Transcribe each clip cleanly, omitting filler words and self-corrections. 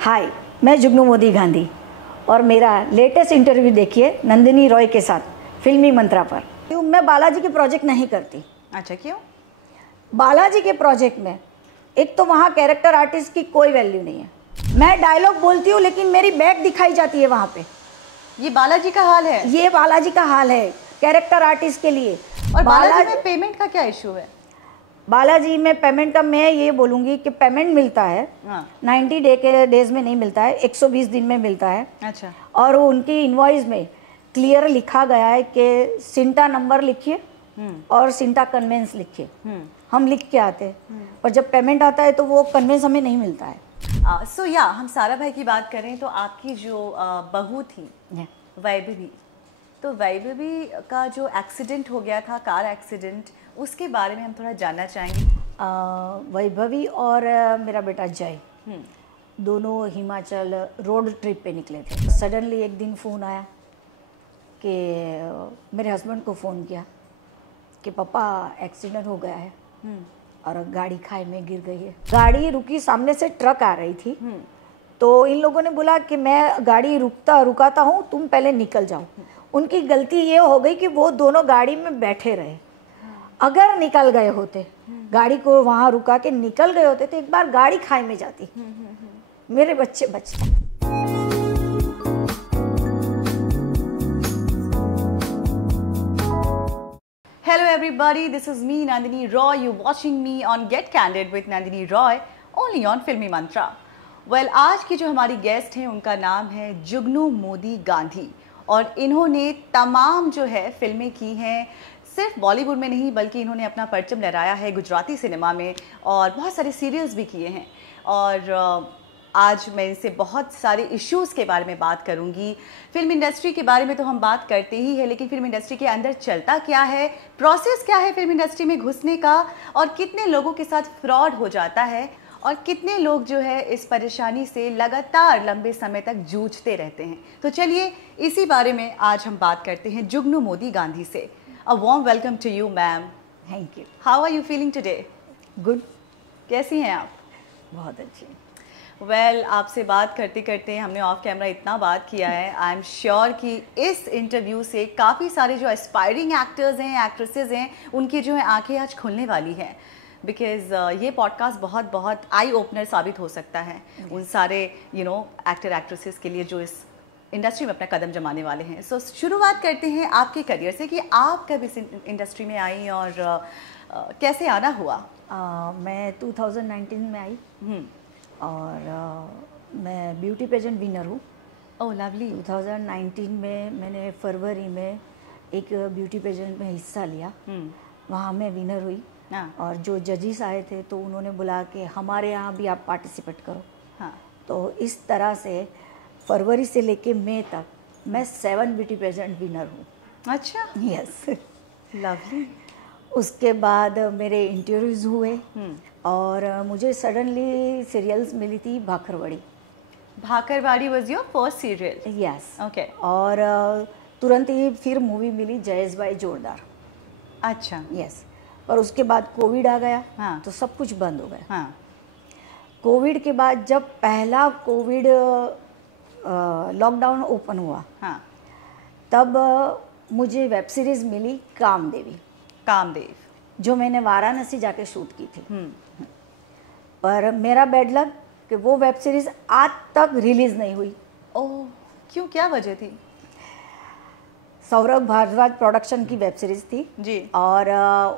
हाय, मैं जुगनू मोदी गांधी और मेरा लेटेस्ट इंटरव्यू देखिए नंदिनी रॉय के साथ फिल्मी मंत्रा पर। मैं बालाजी के प्रोजेक्ट नहीं करती। अच्छा, क्यों? बालाजी के प्रोजेक्ट में एक तो वहाँ कैरेक्टर आर्टिस्ट की कोई वैल्यू नहीं है। मैं डायलॉग बोलती हूँ लेकिन मेरी बैक दिखाई जाती है वहाँ पे। ये बालाजी का हाल है? ये बालाजी का हाल है कैरेक्टर आर्टिस्ट के लिए। और बालाजी में पेमेंट का क्या इशू है? बालाजी में पेमेंट का मैं ये बोलूँगी कि पेमेंट मिलता है 90 डेज में नहीं मिलता है, 120 दिन में मिलता है। अच्छा। और उनकी इनवॉइस में क्लियर लिखा गया है कि सिंटा नंबर लिखिए और सिंटा कन्वेंस लिखिए। हम लिख के आते हैं पर जब पेमेंट आता है तो वो कन्वेंस हमें नहीं मिलता है। सो हम सारा भाई की बात करें तो आपकी जो बहू थी वैभवी, तो वैभवी का जो एक्सीडेंट हो गया था, कार एक्सीडेंट, उसके बारे में हम थोड़ा जानना चाहेंगे। वैभवी और मेरा बेटा जय दोनों हिमाचल रोड ट्रिप पे निकले थे। सडनली एक दिन फ़ोन आया कि मेरे हस्बैंड को फ़ोन किया कि पापा एक्सीडेंट हो गया है और गाड़ी खाई में गिर गई है। गाड़ी रुकी, सामने से ट्रक आ रही थी तो इन लोगों ने बोला कि मैं गाड़ी रुकाता हूँ, तुम पहले निकल जाओ। उनकी गलती ये हो गई कि वो दोनों गाड़ी में बैठे रहे। अगर निकल गए होते, गाड़ी को वहाँ रुका के निकल गए होते तो एक बार गाड़ी खाई में जाती, मेरे बच्चे बचते। Hello everybody, this is me Nandini Roy. You're watching me on Get Candid with Nandini Roy, only on Filmy Mantra. Well, आज की जो हमारी गेस्ट हैं उनका नाम है जुगनू मोदी गांधी और इन्होंने तमाम जो है फिल्में की हैं, सिर्फ बॉलीवुड में नहीं बल्कि इन्होंने अपना परचम लहराया है गुजराती सिनेमा में और बहुत सारे सीरियल्स भी किए हैं। और आज मैं इनसे बहुत सारे इश्यूज़ के बारे में बात करूंगी। फिल्म इंडस्ट्री के बारे में तो हम बात करते ही हैं, लेकिन फिल्म इंडस्ट्री के अंदर चलता क्या है, प्रोसेस क्या है फिल्म इंडस्ट्री में घुसने का, और कितने लोगों के साथ फ्रॉड हो जाता है और कितने लोग जो है इस परेशानी से लगातार लंबे समय तक जूझते रहते हैं। तो चलिए इसी बारे में आज हम बात करते हैं जुगनू मोदी गांधी से। A warm welcome to you, ma'am. Thank you. How are you feeling today? Good. कैसी हैं आप? बहुत अच्छी। Well, आपसे बात करते करते हमने ऑफ कैमरा इतना बात किया है, आई एम श्योर कि इस इंटरव्यू से काफ़ी सारे जो एस्पायरिंग एक्टर्स हैं, एक्ट्रेसेस हैं, उनकी जो है आंखें आज खुलने वाली हैं। बिकॉज ये पॉडकास्ट बहुत बहुत आई ओपनर साबित हो सकता है उन सारे एक्टर एक्ट्रेसेस के लिए जो इस इंडस्ट्री में अपना कदम जमाने वाले हैं। सो शुरुआत करते हैं आपके करियर से कि आप कब इस इंडस्ट्री में आई और कैसे आना हुआ? मैं 2019 में आई और मैं ब्यूटी पेजेंट विनर हूँ। ओह लवली। 2019 में मैंने फरवरी में एक ब्यूटी पेजेंट में हिस्सा लिया, वहाँ मैं विनर हुई। और जो जजेस आए थे तो उन्होंने बोला कि हमारे यहाँ भी आप पार्टिसिपेट करो। तो इस तरह से फरवरी से लेके मई तक मैं 7 ब्यूटी पेजेंट विनर हूँ। अच्छा। Yes, lovely. उसके बाद मेरे इंटरव्यूज़ हुए और मुझे सडनली सीरियल्स मिली थी Bhakharwadi. Bhakharwadi was your first serial? Yes. Okay. और तुरंत ही फिर मूवी मिली जयेश भाई जोरदार। अच्छा। यस। पर उसके बाद कोविड आ गया तो सब कुछ बंद हो गया। कोविड के बाद जब पहला कोविड लॉकडाउन ओपन हुआ तब मुझे वेब सीरीज़ मिली कामदेव, जो मैंने वाराणसी जाके शूट की थी। पर मेरा बैड लक कि वो वेब सीरीज़ आज तक रिलीज़ नहीं हुई। ओह, क्यों, क्या वजह थी? सौरभ भारद्वाज प्रोडक्शन की वेब सीरीज़ थी जी। और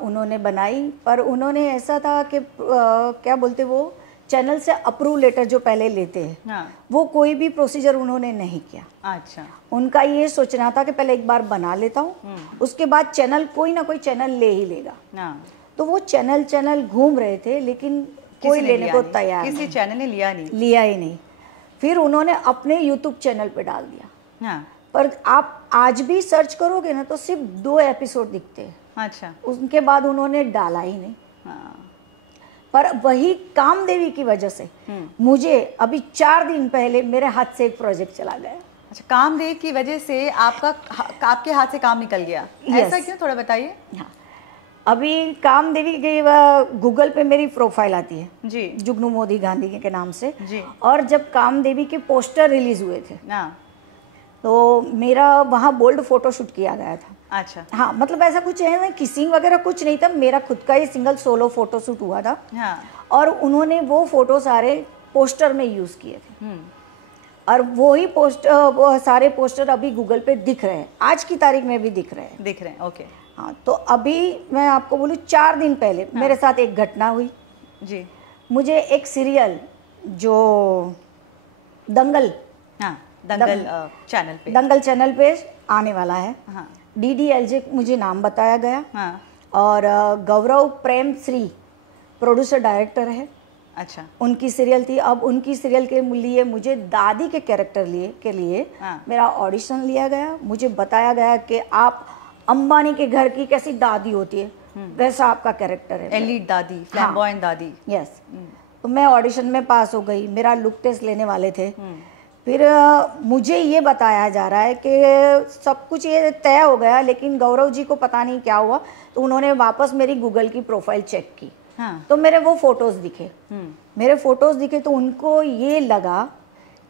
उन्होंने बनाई, पर उन्होंने ऐसा था कि क्या बोलते वो चैनल से अप्रूव लेटर जो पहले लेते हैं वो कोई भी प्रोसीजर उन्होंने नहीं किया। अच्छा। उनका ये सोचना था कि पहले एक बार बना लेता हूँ, उसके बाद चैनल कोई ना कोई चैनल ले ही लेगा। तो वो चैनल घूम रहे थे लेकिन कोई लेने को तैयार नहीं। किसी चैनल ने लिया ही नहीं। फिर उन्होंने अपने यूट्यूब चैनल पे डाल दिया। पर आप आज भी सर्च करोगे ना तो सिर्फ 2 एपिसोड दिखते हैं। अच्छा। उनके बाद उन्होंने डाला ही नहीं। पर वही कामदेवी की वजह से मुझे अभी 4 दिन पहले मेरे हाथ से एक प्रोजेक्ट चला गया। अच्छा, कामदेव की वजह से आपके हाथ से काम निकल गया? ऐसा क्यों, थोड़ा बताइए। अभी कामदेवी के गूगल पे मेरी प्रोफाइल आती है जी, जुगनू मोदी गांधी के नाम से जी। और जब कामदेवी के पोस्टर रिलीज हुए थे हाँ, तो मेरा वहाँ बोल्ड फोटो शूट किया गया था। अच्छा। हाँ, मतलब ऐसा कुछ है ना, किसिंग वगैरह कुछ नहीं था, मेरा खुद का ही सिंगल सोलो फोटो शूट हुआ था। हाँ। और उन्होंने वो फोटो सारे पोस्टर में यूज़ किए थे और वो सारे पोस्टर अभी गूगल पे दिख रहे हैं, आज की तारीख में भी दिख रहे हैं। ओके। हाँ, तो अभी मैं आपको बोलूँ 4 दिन पहले मेरे साथ एक घटना हुई जी। मुझे एक सीरियल जो दंगल हाँ, दंगल चैनल पे आने वाला है। हाँ, DDLJ मुझे नाम बताया गया। हाँ। और गौरव प्रेम श्री प्रोड्यूसर डायरेक्टर है। अच्छा। उनकी सीरियल थी। अब उनकी सीरियल के लिए मुझे दादी के कैरेक्टर के लिए हाँ। मेरा ऑडिशन लिया गया। मुझे बताया गया कि आप अंबानी के घर की कैसी दादी होती है वैसा आपका कैरेक्टर है, एलीट दादी, फ्लैम्बॉयंट दादी। यस। तो मैं ऑडिशन में पास हो गई, मेरा लुक टेस्ट लेने वाले थे। फिर मुझे ये बताया जा रहा है कि सब कुछ ये तय हो गया, लेकिन गौरव जी को पता नहीं क्या हुआ, तो उन्होंने वापस मेरी गूगल की प्रोफाइल चेक की। हाँ। तो मेरे वो फोटोज़ दिखे तो उनको ये लगा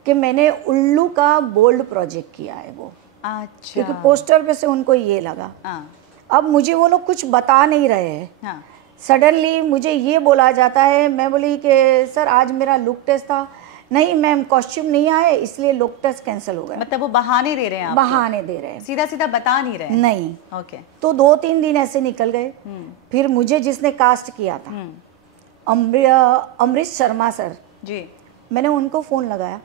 कि मैंने उल्लू का बोल्ड प्रोजेक्ट किया है वो। अच्छा। क्योंकि पोस्टर पे से उनको ये लगा। हाँ। अब मुझे वो लोग कुछ बता नहीं रहे हैं। हाँ। सडनली मुझे ये बोला जाता है, मैं बोली कि सर आज मेरा लुक टेस्ट था। नहीं मैम, कॉस्ट्यूम नहीं आए इसलिए लुक टेस्ट कैंसिल हो गया। मतलब वो बहाने दे रहे हैं आपको? बहाने दे रहे हैं, सीधा सीधा बता नहीं रहे हैं? नहीं। ओके। तो 2-3 दिन ऐसे निकल गए। फिर मुझे जिसने कास्ट किया था अमरीश शर्मा सर जी, मैंने उनको फ़ोन लगाया।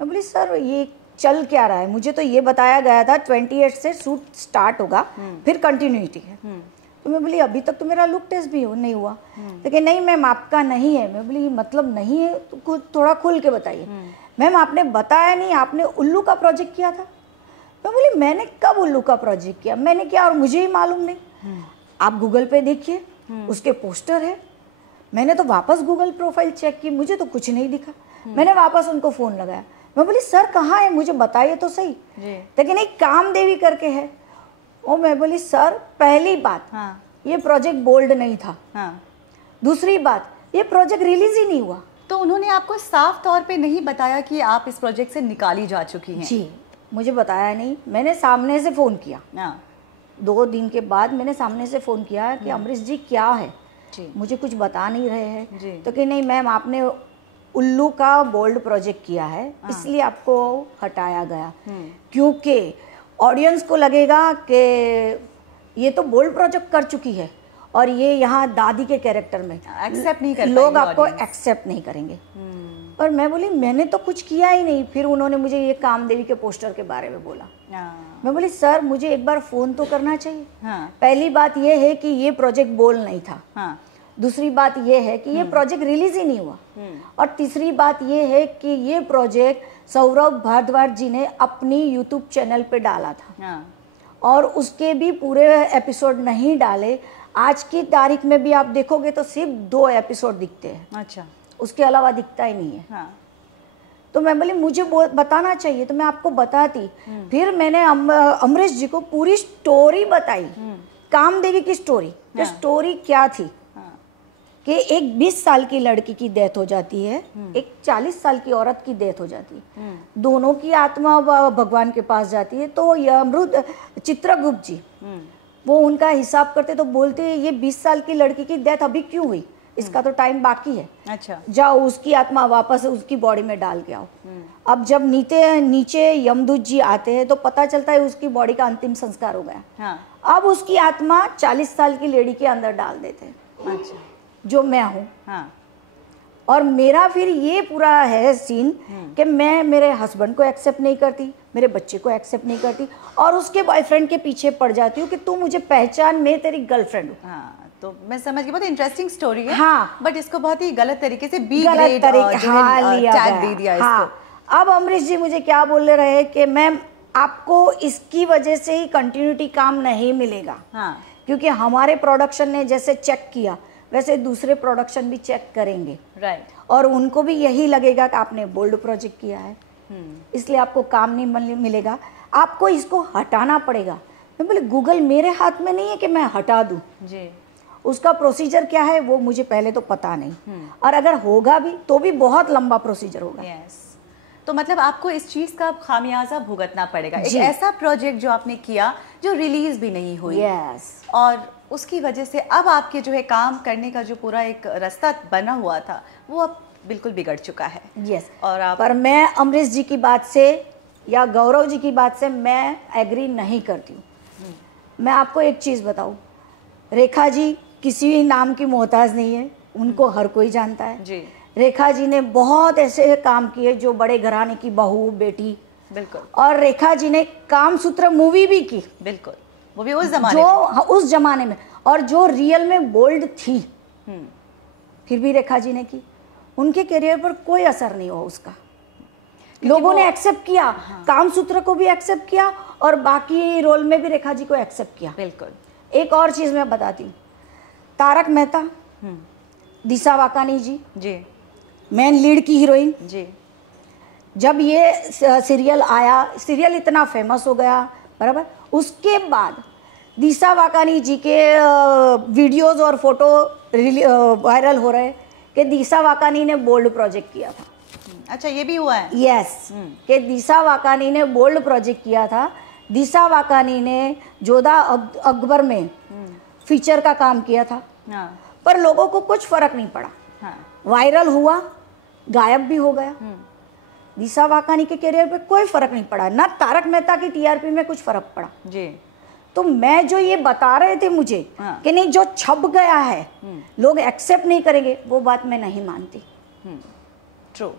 मैं बोली सर ये चल क्या रहा है, मुझे तो ये बताया गया था 28 से शूट स्टार्ट होगा, फिर कंटिन्यूटी है। तो मैं बोली अभी तक तो मेरा लुक टेस्ट भी नहीं हुआ। लेकिन नहीं मैम आपका नहीं है। मैं बोली मतलब नहीं है तो थोड़ा खुल के बताइए। मैम आपने बताया नहीं, आपने उल्लू का प्रोजेक्ट किया था। मैं बोली मैंने कब उल्लू का प्रोजेक्ट किया, मैंने क्या और मुझे ही मालूम नहीं। आप गूगल पे देखिए उसके पोस्टर है। मैंने तो वापस गूगल प्रोफाइल चेक की, मुझे तो कुछ नहीं दिखा। मैंने वापस उनको फ़ोन लगाया। मैं बोली सर कहाँ है, मुझे बताइए तो सही। लेकिन एक कामदेवी करके है। और मैं बोली सर पहली बात, हाँ। ये प्रोजेक्ट बोल्ड नहीं था। हाँ। दूसरी बात, ये प्रोजेक्ट रिलीज ही नहीं हुआ। तो उन्होंने आपको साफ तौर पे नहीं बताया कि आप इस प्रोजेक्ट से निकाली जा चुकी हैं? जी, मुझे बताया नहीं। मैंने सामने से फ़ोन किया। हाँ। 2 दिन के बाद मैंने सामने से फ़ोन किया कि अमरीश जी क्या है, मुझे कुछ बता नहीं रहे हैं। तो कि नहीं मैम आपने उल्लू का बोल्ड प्रोजेक्ट किया है, इसलिए आपको हटाया गया। क्योंकि ऑडियंस को लगेगा कि ये तो बोल्ड प्रोजेक्ट कर चुकी है और ये यहाँ दादी के कैरेक्टर में एक्सेप्ट नहीं कर लोग आपको एक्सेप्ट नहीं करेंगे। और मैं बोली मैंने तो कुछ किया ही नहीं। फिर उन्होंने मुझे ये कामदेवी के पोस्टर के बारे में बोला। मैं बोली सर मुझे एक बार फ़ोन तो करना चाहिए। पहली बात ये है कि ये प्रोजेक्ट बोल नहीं था। दूसरी बात ये है कि ये प्रोजेक्ट रिलीज ही नहीं हुआ। और तीसरी बात ये है कि ये प्रोजेक्ट सौरभ भारद्वाज जी ने अपनी यूट्यूब चैनल पे डाला था और उसके भी पूरे एपिसोड नहीं डाले। आज की तारीख में भी आप देखोगे तो सिर्फ 2 एपिसोड दिखते हैं। अच्छा। उसके अलावा दिखता ही नहीं है। तो मैं बोली मुझे बताना चाहिए तो मैं आपको बताती। फिर मैंने अमरीश जी को पूरी स्टोरी बताई, कामदेवी की स्टोरी। स्टोरी क्या थी कि एक 20 साल की लड़की की डेथ हो जाती है, एक 40 साल की औरत की डेथ हो जाती है। दोनों की आत्मा भगवान के पास जाती है। तो यमरुद चित्रगुप्त जी वो उनका हिसाब करते तो बोलते हैं ये 20 साल की लड़की की डेथ अभी क्यों हुई, इसका तो टाइम बाकी है। अच्छा। जाओ उसकी आत्मा वापस उसकी बॉडी में डाल के आओ। अब जब नीचे यमदूत जी आते हैं तो पता चलता है उसकी बॉडी का अंतिम संस्कार हो गया। अब उसकी आत्मा 40 साल की लेडी के अंदर डाल देते हैं। अच्छा। जो मैं हूँ। और मेरा फिर ये पूरा है सीन कि मैं मेरे हस्बैंड को एक्सेप्ट नहीं करती, मेरे बच्चे को एक्सेप्ट नहीं करती और उसके बॉयफ्रेंड के पीछे पड़ जाती हूँ कि तू मुझे पहचान, मैं तेरी गर्लफ्रेंड हूँ। तो मैं समझ गई, बहुत इंटरेस्टिंग स्टोरी है। हाँ। बट इसको बहुत ही गलत तरीके से टैग दे दिया इसको। अब अमरीश जी मुझे क्या बोल रहे हैं कि मैम आपको इसकी वजह से ही कंटिन्यूटी काम नहीं मिलेगा। क्योंकि हमारे प्रोडक्शन ने जैसे चेक किया वैसे दूसरे प्रोडक्शन भी चेक करेंगे। राइट। और उनको भी यही लगेगा कि आपने बोल्ड प्रोजेक्ट किया है, इसलिए आपको काम नहीं मिलेगा, आपको इसको हटाना पड़ेगा। मैं बोले गूगल मेरे हाथ में नहीं है कि मैं हटा दूं। जी। उसका प्रोसीजर क्या है वो मुझे पहले तो पता नहीं, और अगर होगा भी तो भी बहुत लंबा प्रोसीजर होगा। यस, तो मतलब आपको इस चीज का खामियाजा भुगतना पड़ेगा। एक जी। ऐसा प्रोजेक्ट जो आपने किया जो रिलीज भी नहीं हुई, यस, और उसकी वजह से अब आपके जो है काम करने का जो पूरा एक रास्ता बना हुआ था वो अब बिल्कुल बिगड़ चुका है। यस। और आप पर मैं अमरीश जी की बात से या गौरव जी की बात से मैं एग्री नहीं करती हूँ। मैं आपको एक चीज़ बताऊँ, रेखा जी किसी भी नाम की मोहताज नहीं है, उनको हर कोई जानता है जी, रेखा जी ने बहुत ऐसे काम किए जो बड़े घराने की बहू बेटी, बिल्कुल और रेखा जी ने कामसूत्र मूवी भी की, बिल्कुल, वो भी उस जमाने जो में। उस जमाने में, और जो रियल में बोल्ड थी, हम्म, फिर भी रेखा जी ने की। उनके करियर पर कोई असर नहीं हुआ उसका। लोगों ने एक्सेप्ट किया, कामसूत्र को भी एक्सेप्ट किया और बाकी रोल में भी रेखा जी को एक्सेप्ट किया। बिल्कुल। एक और चीज़ मैं बताती हूँ, तारक मेहता, दिशा वाकानी जी मेन लीड की हीरोइन, जी, जब ये सीरियल आया, सीरियल इतना फेमस हो गया, बराबर, उसके बाद दिशा वाकानी जी के वीडियोस और फोटो वायरल हो रहे कि दिशा वाकानी ने बोल्ड प्रोजेक्ट किया था। अच्छा, ये भी हुआ है। यस, कि दिशा वाकानी ने बोल्ड प्रोजेक्ट किया था। दिशा वाकानी ने जोधा अकबर में फीचर का काम किया था, हाँ, पर लोगों को कुछ फर्क नहीं पड़ा, हाँ, वायरल हुआ, गायब भी हो गया। दिशा वाकानी के करियर पे कोई फर्क नहीं पड़ा, ना तारक मेहता की टीआरपी में कुछ फर्क पड़ा। जी, तो मैं जो ये बता रहे थे मुझे हाँ। कि नहीं, जो छप गया है लोग एक्सेप्ट नहीं करेंगे, वो बात मैं नहीं मानती। ट्रू।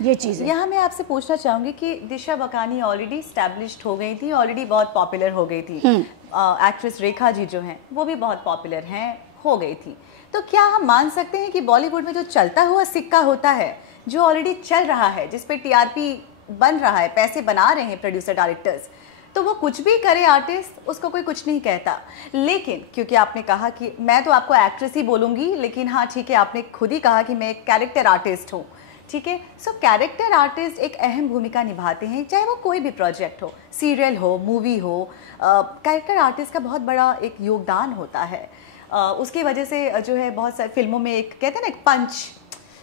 ये चीज़ है। यहाँ मैं आपसे पूछना चाहूंगी कि दिशा वाकानी ऑलरेडी स्टैब्लिश्ड हो गई थी, ऑलरेडी बहुत पॉपुलर हो गई थी। एक्ट्रेस रेखा जी जो हैं वो भी बहुत पॉपुलर हैं, हो गई थी। तो क्या हम मान सकते हैं कि बॉलीवुड में जो चलता हुआ सिक्का होता है, जो ऑलरेडी चल रहा है, जिस पे टीआरपी बन रहा है, पैसे बना रहे हैं प्रोड्यूसर डायरेक्टर्स, तो वो कुछ भी करे आर्टिस्ट, उसको कोई कुछ नहीं कहता। लेकिन क्योंकि आपने कहा कि मैं तो आपको एक्ट्रेस ही बोलूँगी, लेकिन हाँ ठीक है, आपने खुद ही कहा कि मैं एक कैरेक्टर आर्टिस्ट हूँ, ठीक है। सो कैरेक्टर आर्टिस्ट एक अहम भूमिका निभाते हैं, चाहे वो कोई भी प्रोजेक्ट हो, सीरियल हो, मूवी हो। कैरेक्टर आर्टिस्ट का बहुत बड़ा एक योगदान होता है। उसकी वजह से जो है बहुत सारी फिल्मों में एक कहते हैं ना, एक पंच,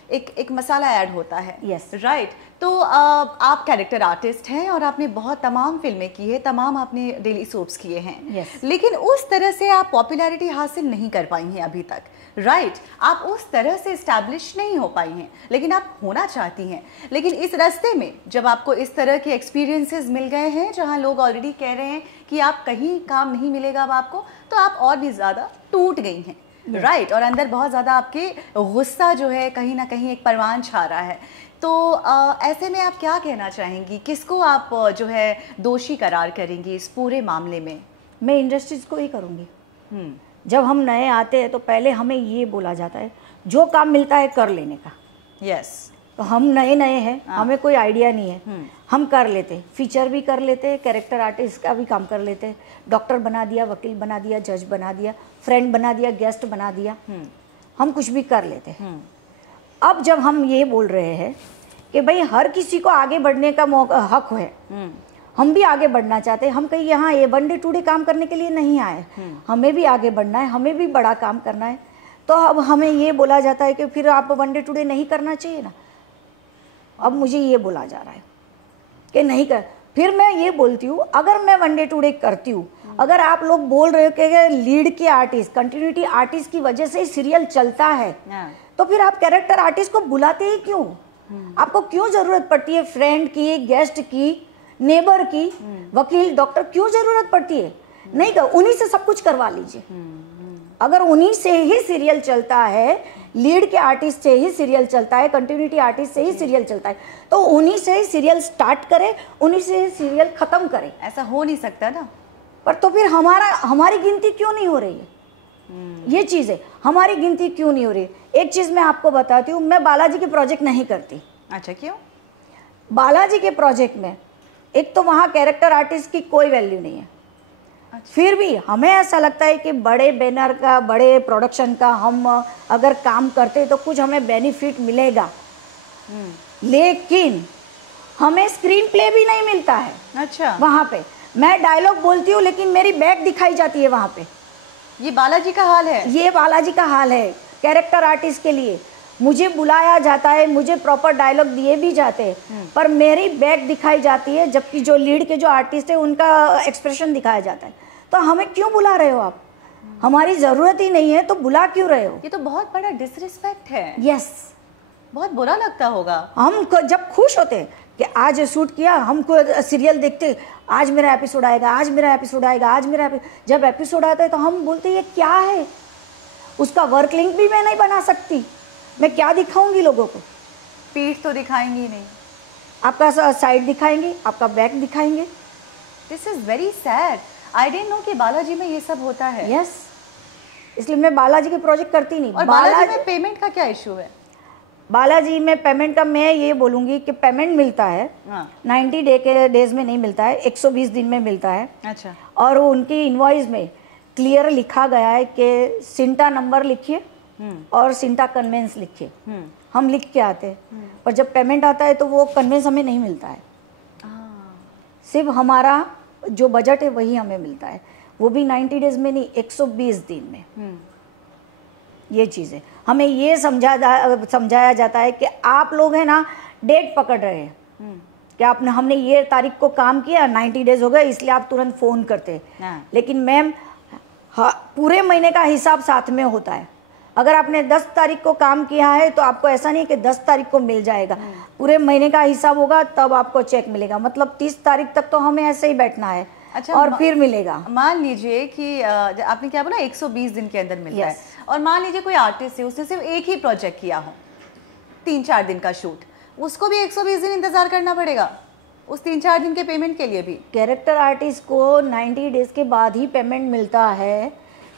एक मसाला ऐड होता है। Yes. राइट। तो आप कैरेक्टर आर्टिस्ट हैं और आपने बहुत तमाम फिल्में की है, तमाम आपने डेली सोप्स किए हैं। Yes. लेकिन उस तरह से आप पॉपुलैरिटी हासिल नहीं कर पाई हैं अभी तक, राइट। आप उस तरह से इस्टेब्लिश नहीं हो पाई हैं, लेकिन आप होना चाहती हैं। लेकिन इस रास्ते में जब आपको इस तरह के एक्सपीरियंसेस मिल गए हैं, जहां लोग ऑलरेडी कह रहे हैं कि आप कहीं काम नहीं मिलेगा अब आपको, तो आप और भी ज़्यादा टूट गई हैं, राइट। और अंदर बहुत ज़्यादा आपके गुस्सा जो है कहीं ना कहीं एक परवान छा रहा है। तो ऐसे में आप क्या कहना चाहेंगी, किसको आप जो है दोषी करार करेंगी इस पूरे मामले में? मैं इंडस्ट्रीज को ही करूँगी। जब हम नए आते हैं तो पहले हमें ये बोला जाता है जो काम मिलता है कर लेने का। यस। तो हम नए नए हैं, हमें कोई आइडिया नहीं है, हम कर लेते, फीचर भी कर लेते, कैरेक्टर आर्टिस्ट का भी काम कर लेते, डॉक्टर बना दिया, वकील बना दिया, जज बना दिया, फ्रेंड बना दिया, गेस्ट बना दिया, हम कुछ भी कर लेते। अब जब हम ये बोल रहे हैं कि भाई हर किसी को आगे बढ़ने का मौका हक है, हम भी आगे बढ़ना चाहते हैं, हम कहीं यहाँ ये वन डे टू डे काम करने के लिए नहीं आए, हमें भी आगे बढ़ना है, हमें भी बड़ा काम करना है। तो अब हमें ये बोला जाता है कि फिर आप वन डे टू डे नहीं करना चाहिए ना। अब मुझे ये बोला जा रहा है कि नहीं कर, फिर मैं ये बोलती हूँ अगर मैं वन डे टू डे करती हूँ, अगर आप लोग बोल रहे हो कि लीड के आर्टिस्ट, कंटिन्यूटी आर्टिस्ट की वजह से सीरियल चलता है, तो फिर आप कैरेक्टर आर्टिस्ट को बुलाते ही क्यों? आपको क्यों जरूरत पड़ती है फ्रेंड की, गेस्ट की, नेबर की, वकील, डॉक्टर, क्यों जरूरत पड़ती है? नहीं कर, उन्हीं से सब कुछ करवा लीजिए। अगर उन्हीं से ही सीरियल चलता है, लीड के आर्टिस्ट से ही सीरियल चलता है, कंटिन्यूटी आर्टिस्ट से ही सीरियल चलता है, तो उन्हीं से ही सीरियल स्टार्ट करे, उन्हीं से ही सीरियल खत्म करे। ऐसा हो नहीं सकता ना। पर तो फिर हमारी गिनती क्यों नहीं हो रही है? ये चीज़ है, हमारी गिनती क्यों नहीं हो रही है? एक चीज़ मैं आपको बताती हूँ, मैं बालाजी के प्रोजेक्ट नहीं करती। अच्छा, क्यों? बालाजी के प्रोजेक्ट में एक तो वहाँ कैरेक्टर आर्टिस्ट की कोई वैल्यू नहीं है। अच्छा। फिर भी हमें ऐसा लगता है कि बड़े बैनर का, बड़े प्रोडक्शन का हम अगर काम करते तो कुछ हमें बेनिफिट मिलेगा, लेकिन हमें स्क्रीन प्ले भी नहीं मिलता है। अच्छा। वहाँ पे मैं डायलॉग बोलती हूँ लेकिन मेरी बैक दिखाई जाती है वहाँ पे। ये बालाजी का हाल है, ये बालाजी का हाल है कैरेक्टर आर्टिस्ट के लिए। मुझे बुलाया जाता है, मुझे प्रॉपर डायलॉग दिए भी जाते हैं, पर मेरी बैक दिखाई जाती है, जबकि जो लीड के जो आर्टिस्ट है उनका एक्सप्रेशन दिखाया जाता है। तो हमें क्यों बुला रहे हो आप? हमारी ज़रूरत ही नहीं है तो बुला क्यों रहे हो? ये तो बहुत बड़ा डिसरिस्पेक्ट है। यस, बहुत बुरा लगता होगा। हम जब खुश होते हैं कि आज शूट किया, हमको सीरियल देखते, आज मेरा एपिसोड आएगा, आज मेरा एपिसोड आएगा, आज मेरा जब एपिसोड आता है तो हम बोलते हैं ये क्या है? उसका वर्क लिंक भी मैं नहीं बना सकती, मैं क्या दिखाऊंगी लोगों को? पीठ तो दिखाएंगी नहीं, आपका साइड दिखाएंगे, आपका बैक दिखाएंगे। This is very sad. I didn't know कि बालाजी में ये सब होता है। यस, इसलिए मैं बालाजी के प्रोजेक्ट करती नहीं। और बालाजी में पेमेंट का क्या इशू है? बालाजी में पेमेंट का मैं ये बोलूँगी कि पेमेंट मिलता है 90 डेज में नहीं मिलता है, 120 दिन में मिलता है। अच्छा। और उनकी इनवॉइस में क्लियर लिखा गया है कि सिंटा नंबर लिखिए और सिंटा कन्वेंस लिखिए। हम लिख के आते हैं, पर जब पेमेंट आता है तो वो कन्वेंस हमें नहीं मिलता है, सिर्फ हमारा जो बजट है वही हमें मिलता है, वो भी 90 डेज में नहीं, 120 दिन में। ये चीज़ें हमें ये समझाया जाता है कि आप लोग हैं ना डेट पकड़ रहे हैं कि आपने हमने ये तारीख को काम किया, 90 डेज हो गए, इसलिए आप तुरंत फ़ोन करते हैं। लेकिन मैम पूरे महीने का हिसाब साथ में होता है। अगर आपने 10 तारीख को काम किया है तो आपको ऐसा नहीं कि 10 तारीख को मिल जाएगा, पूरे महीने का हिसाब होगा तब आपको चेक मिलेगा। मतलब 30 तारीख तक तो हमें ऐसे ही बैठना है। अच्छा, और फिर मिलेगा। मान लीजिए कि आपने क्या बोला 120 दिन के अंदर मिलता है, और मान लीजिए कोई आर्टिस्ट है उसने सिर्फ एक ही प्रोजेक्ट किया हो, 3-4 दिन का शूट, उसको भी 120 दिन इंतजार करना पड़ेगा उस 3-4 दिन के पेमेंट के लिए भी? कैरेक्टर आर्टिस्ट को 90 डेज के बाद ही पेमेंट मिलता है।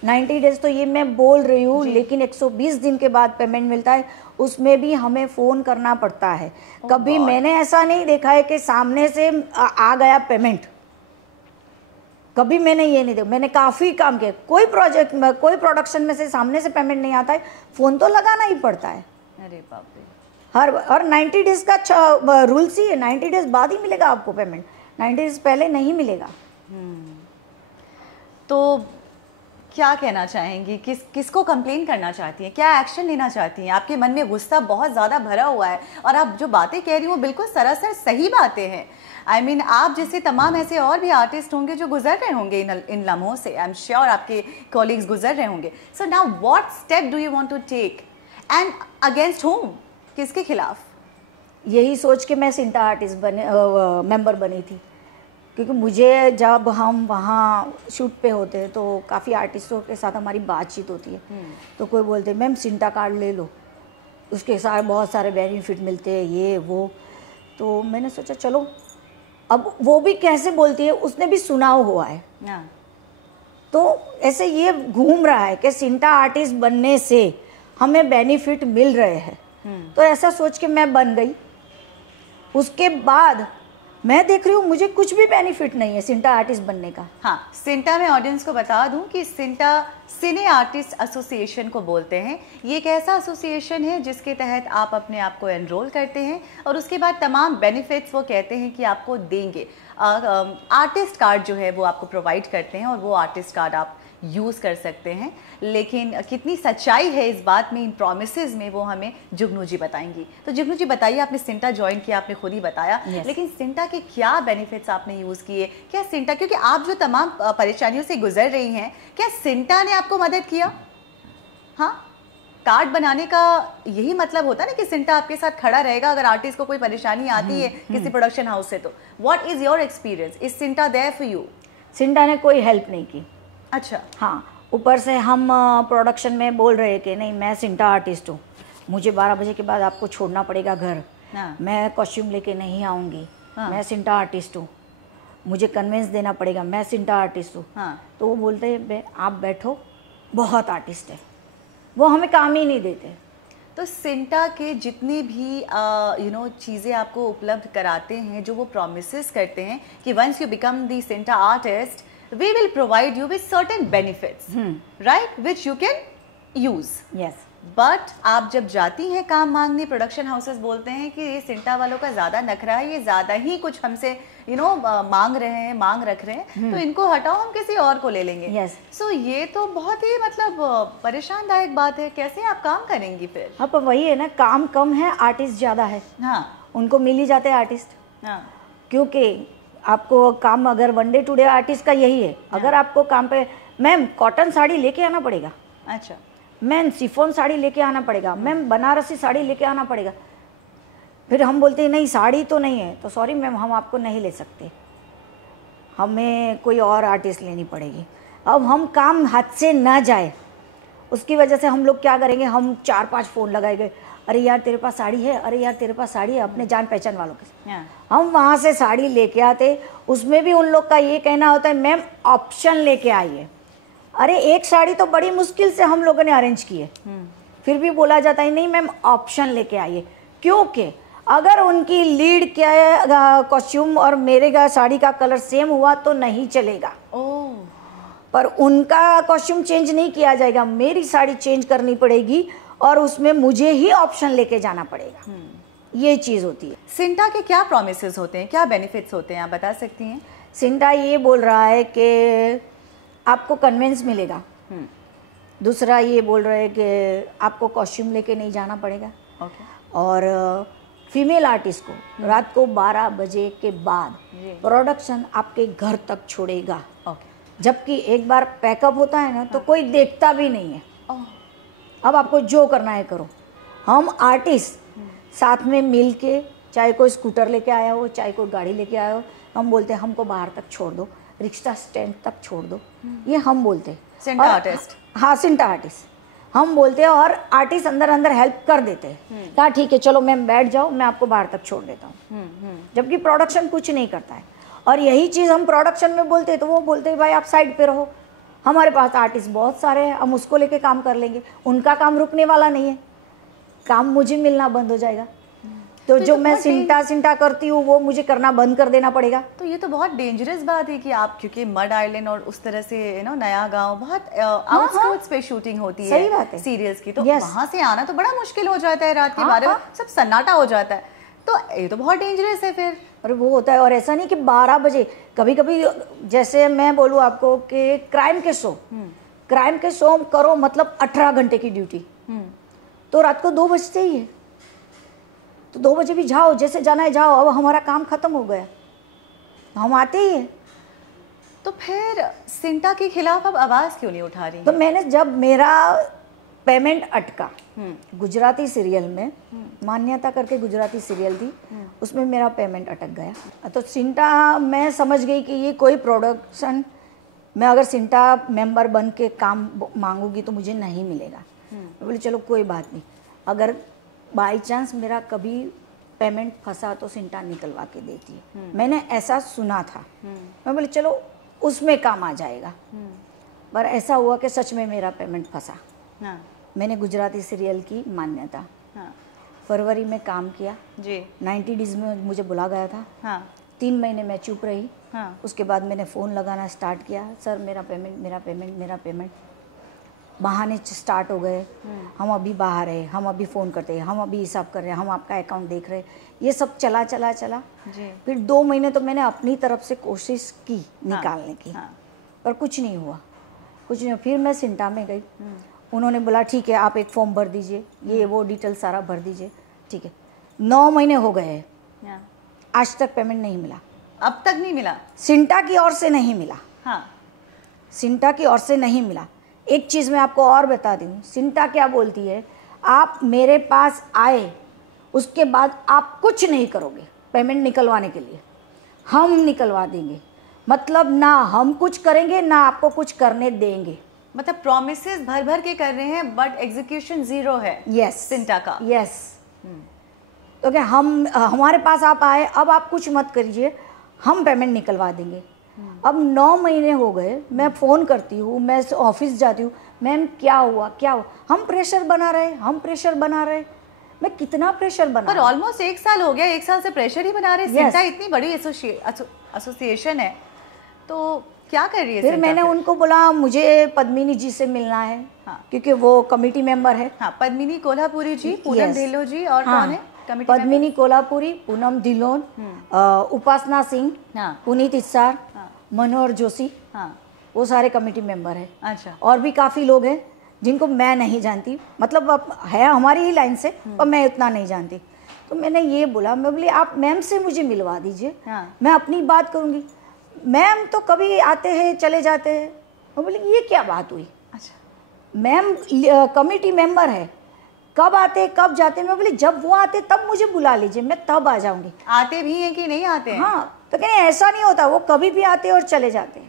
90 डेज तो ये मैं बोल रही हूँ, लेकिन 120 दिन के बाद पेमेंट मिलता है। उसमें भी हमें फ़ोन करना पड़ता है। कभी मैंने ऐसा नहीं देखा है कि सामने से आ गया पेमेंट, कभी मैंने ये नहीं देखा। मैंने काफ़ी काम किया, कोई प्रोजेक्ट में कोई प्रोडक्शन में से सामने से पेमेंट नहीं आता है, फ़ोन तो लगाना ही पड़ता है। अरे बाप रे। और 90 डेज़ का रूल्स ही है, 90 डेज़ बाद ही मिलेगा आपको पेमेंट, 90 डेज़ पहले नहीं मिलेगा। तो क्या कहना चाहेंगी, किसको कंप्लेन करना चाहती हैं, क्या एक्शन लेना चाहती हैं? आपके मन में गुस्सा बहुत ज़्यादा भरा हुआ है और आप जो बातें कह रही हो बिल्कुल सरासर सही बातें हैं। आई मीन आप जैसे तमाम ऐसे और भी आर्टिस्ट होंगे जो गुजर रहे होंगे इन लम्हों से। आई एम श्योर आपके कॉलीग्स गुजर रहे होंगे। So now what step do you want to take and against whom, किसके खिलाफ? यही सोच के मैं सिंटा आर्टिस्ट मेंबर बनी थी, क्योंकि मुझे जब हम वहाँ शूट पे होते हैं तो काफ़ी आर्टिस्टों के साथ हमारी बातचीत होती है। तो कोई बोलते मैम सिंटा कार्ड ले लो, उसके साथ बहुत सारे बेनिफिट मिलते हैं, ये वो। तो मैंने सोचा चलो, अब वो भी कैसे बोलती है, उसने भी सुना हुआ है। तो ऐसे ये घूम रहा है कि सिंटा आर्टिस्ट बनने से हमें बेनिफिट मिल रहे हैं। तो ऐसा सोच के मैं बन गई। उसके बाद मैं देख रही हूँ मुझे कुछ भी बेनिफिट नहीं है सिंटा आर्टिस्ट बनने का। हाँ, सिंटा में ऑडियंस को बता दूं कि सिंटा सिने आर्टिस्ट एसोसिएशन को बोलते हैं। ये एक ऐसा एसोसिएशन है जिसके तहत आप अपने आप को एनरोल करते हैं और उसके बाद तमाम बेनिफिट्स वो कहते हैं कि आपको देंगे। आर्टिस्ट कार्ड जो है वो आपको प्रोवाइड करते हैं और वो आर्टिस्ट कार्ड आप यूज़ कर सकते हैं। लेकिन कितनी सच्चाई है इस बात में, इन प्रॉमिसेस में, वो हमें जुगनू जी बताएंगी। तो जुगनू जी बताइए, आपने सिंटा ज्वाइन किया, आपने खुद ही बताया, लेकिन सिंटा के क्या बेनिफिट्स आपने यूज़ किए? क्या सिंटा, क्योंकि आप जो तमाम परेशानियों से गुजर रही हैं, क्या सिंटा ने आपको मदद किया? हाँ, कार्ड बनाने का यही मतलब होता है ना कि सिंटा आपके साथ खड़ा रहेगा अगर आर्टिस्ट को कोई परेशानी आती है किसी प्रोडक्शन हाउस से। तो what is your experience? Is CINTAA there for you? CINTAA ने कोई हेल्प नहीं की। अच्छा। हाँ, ऊपर से हम प्रोडक्शन में बोल रहे हैं कि नहीं मैं सिंटा आर्टिस्ट हूँ, मुझे 12 बजे के बाद आपको छोड़ना पड़ेगा घर। मैं कॉस्ट्यूम लेके नहीं आऊँगी। मैं सिंटा आर्टिस्ट हूँ, मुझे कन्वेंस देना पड़ेगा, मैं सिंटा आर्टिस्ट हूँ। तो वो बोलते हैं आप बैठो, बहुत आर्टिस्ट है, वो हमें काम ही नहीं देते। तो सिंटा के जितने भी चीज़ें आपको उपलब्ध कराते हैं, जो वो प्रोमिसेस करते हैं कि once you become the CINTAA artist we will provide you with certain benefits, right, which you can use. Yes. But आप जब जाती हैं काम मांगने, प्रोडक्शन हाउसेस बोलते हैं कि ये सिंटा वालों का ज़्यादा नखरा है, ये ज़्यादा ही कुछ हमसे मांग रहे हैं, मांग रख रहे हैं, तो इनको हटाओ, हम किसी और को ले लेंगे। Yes. सो ये तो बहुत ही मतलब परेशानदायक बात है। कैसे आप काम करेंगी फिर? हाँ, पर वही है ना, काम कम है, आर्टिस्ट ज़्यादा है। हाँ उनको मिल ही जाते हैं आर्टिस्ट। हाँ क्योंकि आपको काम अगर one day to day artist का यही है, अगर आपको काम पे मैम कॉटन साड़ी लेके आना पड़ेगा, अच्छा, मैम शिफॉन साड़ी लेके आना पड़ेगा, मैम बनारसी साड़ी लेके आना पड़ेगा। फिर हम बोलते हैं नहीं साड़ी तो नहीं है, तो सॉरी मैम हम आपको नहीं ले सकते, हमें कोई और आर्टिस्ट लेनी पड़ेगी। अब हम काम हाथ से ना जाए उसकी वजह से हम लोग क्या करेंगे, हम 4-5 फ़ोन लगाएंगे, अरे यार तेरे पास साड़ी है, अरे यार तेरे पास साड़ी है, अपने जान पहचान वालों के। हम वहाँ से साड़ी लेके आते, उसमें भी उन लोग का ये कहना होता है मैम ऑप्शन लेके आइए। अरे एक साड़ी तो बड़ी मुश्किल से हम लोगों ने अरेंज की है, फिर भी बोला जाता है नहीं मैम ऑप्शन लेके आइए। क्योंकि अगर उनकी लीड क्या कॉस्ट्यूम और मेरे का साड़ी का कलर सेम हुआ तो नहीं चलेगा। ओह, पर उनका कॉस्ट्यूम चेंज नहीं किया जाएगा, मेरी साड़ी चेंज करनी पड़ेगी और उसमें मुझे ही ऑप्शन लेके जाना पड़ेगा। ये चीज़ होती है। सिंटा के क्या प्रॉमिसेस होते हैं, क्या बेनिफिट्स होते हैं, आप बता सकती हैं? सिंटा ये बोल रहा है कि आपको कन्वेंस मिलेगा, दूसरा ये बोल रहा है कि आपको कॉस्ट्यूम लेके नहीं जाना पड़ेगा, और फीमेल आर्टिस्ट को रात को 12 बजे के बाद प्रोडक्शन आपके घर तक छोड़ेगा। जबकि एक बार पैकअप होता है ना तो कोई देखता भी नहीं है। अब आपको जो करना है करो। हम आर्टिस्ट साथ में मिल के, चाहे कोई स्कूटर लेके आया हो, चाहे कोई गाड़ी लेके आया हो, हम बोलते हैं हमको बाहर तक छोड़ दो, रिक्शा स्टैंड तक छोड़ दो, ये हम बोलते हैं। सिंटा आर्टिस्ट? हाँ, सिंटा आर्टिस्ट हम बोलते हैं, और आर्टिस्ट अंदर अंदर हेल्प कर देते हैं। कहा ठीक है चलो मैम बैठ जाओ, मैं आपको बाहर तक छोड़ देता हूँ। जबकि प्रोडक्शन कुछ नहीं करता है। और यही चीज़ हम प्रोडक्शन में बोलते हैं तो वो बोलते हैं भाई आप साइड पे रहो, हमारे पास आर्टिस्ट बहुत सारे हैं, हम उसको लेके काम कर लेंगे। उनका काम रुकने वाला नहीं है, काम मुझे मिलना बंद हो जाएगा। तो जो मैं सिंटा करती हूँ वो मुझे करना बंद कर देना पड़ेगा। तो ये तो बहुत डेंजरस बात है कि आप, क्योंकि मड आइलैंड और उस तरह से नया गांव बहुत आउटस्कर्ट्स पे शूटिंग होती है, सही बात है, सीरियल्स की, तो वहां से आना तो बड़ा मुश्किल हो जाता है। रात के 12 सब सन्नाटा हो जाता है, तो ये तो बहुत डेंजरस है फिर। और वो होता है, और ऐसा नहीं कि 12 बजे, कभी कभी जैसे मैं बोलूँ आपको कि क्राइम के शो करो, मतलब 18 घंटे की ड्यूटी, तो रात को 2 बजते ही है, तो 2 बजे भी जाओ, जैसे जाना है जाओ, अब हमारा काम खत्म हो गया, हम आते ही है। तो फिर सिंटा के खिलाफ अब आवाज़ क्यों नहीं उठा रही? तो मैंने जब मेरा पेमेंट अटका गुजराती सीरियल में, मान्यता करके गुजराती सीरियल थी, उसमें मेरा पेमेंट अटक गया। तो सिंटा, मैं समझ गई कि ये कोई प्रोडक्शन मैं अगर सिंटा मेंबर बन के काम मांगूंगी तो मुझे नहीं मिलेगा। मैं बोली चलो कोई बात नहीं, अगर बाई चांस मेरा कभी पेमेंट फंसा तो सिंटा निकलवा के देती है, मैंने ऐसा सुना था। मैं बोली चलो उसमें काम आ जाएगा, पर ऐसा हुआ कि सच में मेरा पेमेंट फंसा। मैंने गुजराती सीरियल की मान्यता फरवरी में काम किया जी, 90 डेज में मुझे बुला गया था। 3 महीने मैं चुप रही। उसके बाद मैंने फ़ोन लगाना स्टार्ट किया, सर मेरा पेमेंट। बहाने स्टार्ट हो गए, हम अभी बाहर है, हम अभी फ़ोन करते हैं, हम अभी हिसाब कर रहे हैं, हम आपका अकाउंट देख रहे हैं। ये सब चला जी। फिर 2 महीने तो मैंने अपनी तरफ से कोशिश की निकालने की, पर कुछ नहीं हुआ। फिर मैं सिंटा में गई, उन्होंने बोला ठीक है आप एक फॉर्म भर दीजिए, ये वो डिटेल सारा भर दीजिए, ठीक है। 9 महीने हो गए, आज तक पेमेंट नहीं मिला। अब तक नहीं मिला? सिंटा की ओर से नहीं मिला। सिंटा की ओर से नहीं मिला। एक चीज़ मैं आपको और बता दूँ, सिंटा क्या बोलती है, आप मेरे पास आए उसके बाद आप कुछ नहीं करोगे पेमेंट निकलवाने के लिए, हम निकलवा देंगे। मतलब ना हम कुछ करेंगे ना आपको कुछ करने देंगे। मतलब प्रॉमिसेस भर भर के कर रहे हैं बट एग्जीक्यूशन 0 है। यस, सिंटा का। यस। तो क्या हमारे पास आप आए, अब आप कुछ मत करिए, हम पेमेंट निकलवा देंगे। अब 9 महीने हो गए, मैं फ़ोन करती हूँ, मैं ऑफिस जाती हूँ, मैम क्या हुआ। हम प्रेशर बना रहे, मैं कितना प्रेशर बना। पर ऑलमोस्ट 1 साल हो गया, 1 साल से प्रेशर ही बना रहे। सिंटा इतनी बड़ी एसोसिएशन है, तो क्या कर रही है फिर सिंटा मैंने उनको बोला मुझे पद्मिनी जी से मिलना है, हाँ। क्योंकि वो कमेटी मेंबर है। हाँ, पद्मिनी कोल्हापुरी जी, पूनम Yes. ढिल्लों जी, और हाँ, कौन है कमेटी पद्मिनी कोल्हापुरी, पूनम ढिल्लोन, उपासना सिंह, हाँ। पुनीत इस्सार, हाँ। मनोहर जोशी, हाँ, वो सारे कमेटी मेंबर है। अच्छा। और भी काफ़ी लोग हैं जिनको मैं नहीं जानती, मतलब अब है हमारी ही लाइन से, पर मैं उतना नहीं जानती। तो मैंने ये बोला, मैं बोली आप मैम से मुझे मिलवा दीजिए, हाँ। मैं अपनी बात करूँगी। मैम तो कभी आते हैं चले जाते हैं। मैं बोली ये क्या बात हुई, अच्छा। मैम कमेटी मेंबर है, कब आते कब जाते। मैं बोली जब वो आते तब मुझे बुला लीजिए, मैं तब आ जाऊंगी। आते भी हैं कि नहीं आते हैं? हाँ, तो कहें ऐसा नहीं होता, वो कभी भी आते और चले जाते हैं।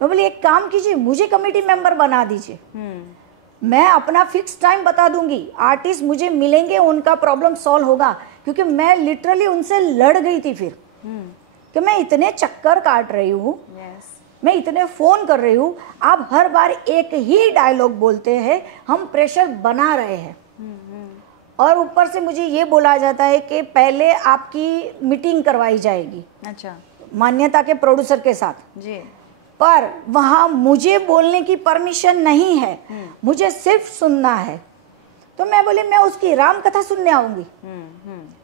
मैं बोली एक काम कीजिए, मुझे कमेटी मेंबर बना दीजिए, मैं अपना फिक्स टाइम बता दूंगी, आर्टिस्ट मुझे मिलेंगे, उनका प्रॉब्लम सॉल्व होगा। क्योंकि मैं लिटरली उनसे लड़ गई थी फिर कि मैं इतने चक्कर काट रही हूँ, मैं इतने फ़ोन कर रही हूँ, आप हर बार एक ही डायलॉग बोलते हैं, हम प्रेशर बना रहे हैं। और ऊपर से मुझे ये बोला जाता है कि पहले आपकी मीटिंग करवाई जाएगी, अच्छा, मान्यता के प्रोड्यूसर के साथ जी, पर वहाँ मुझे बोलने की परमिशन नहीं है, मुझे सिर्फ सुनना है। तो मैं बोली मैं उसकी राम कथा सुनने आऊँगी।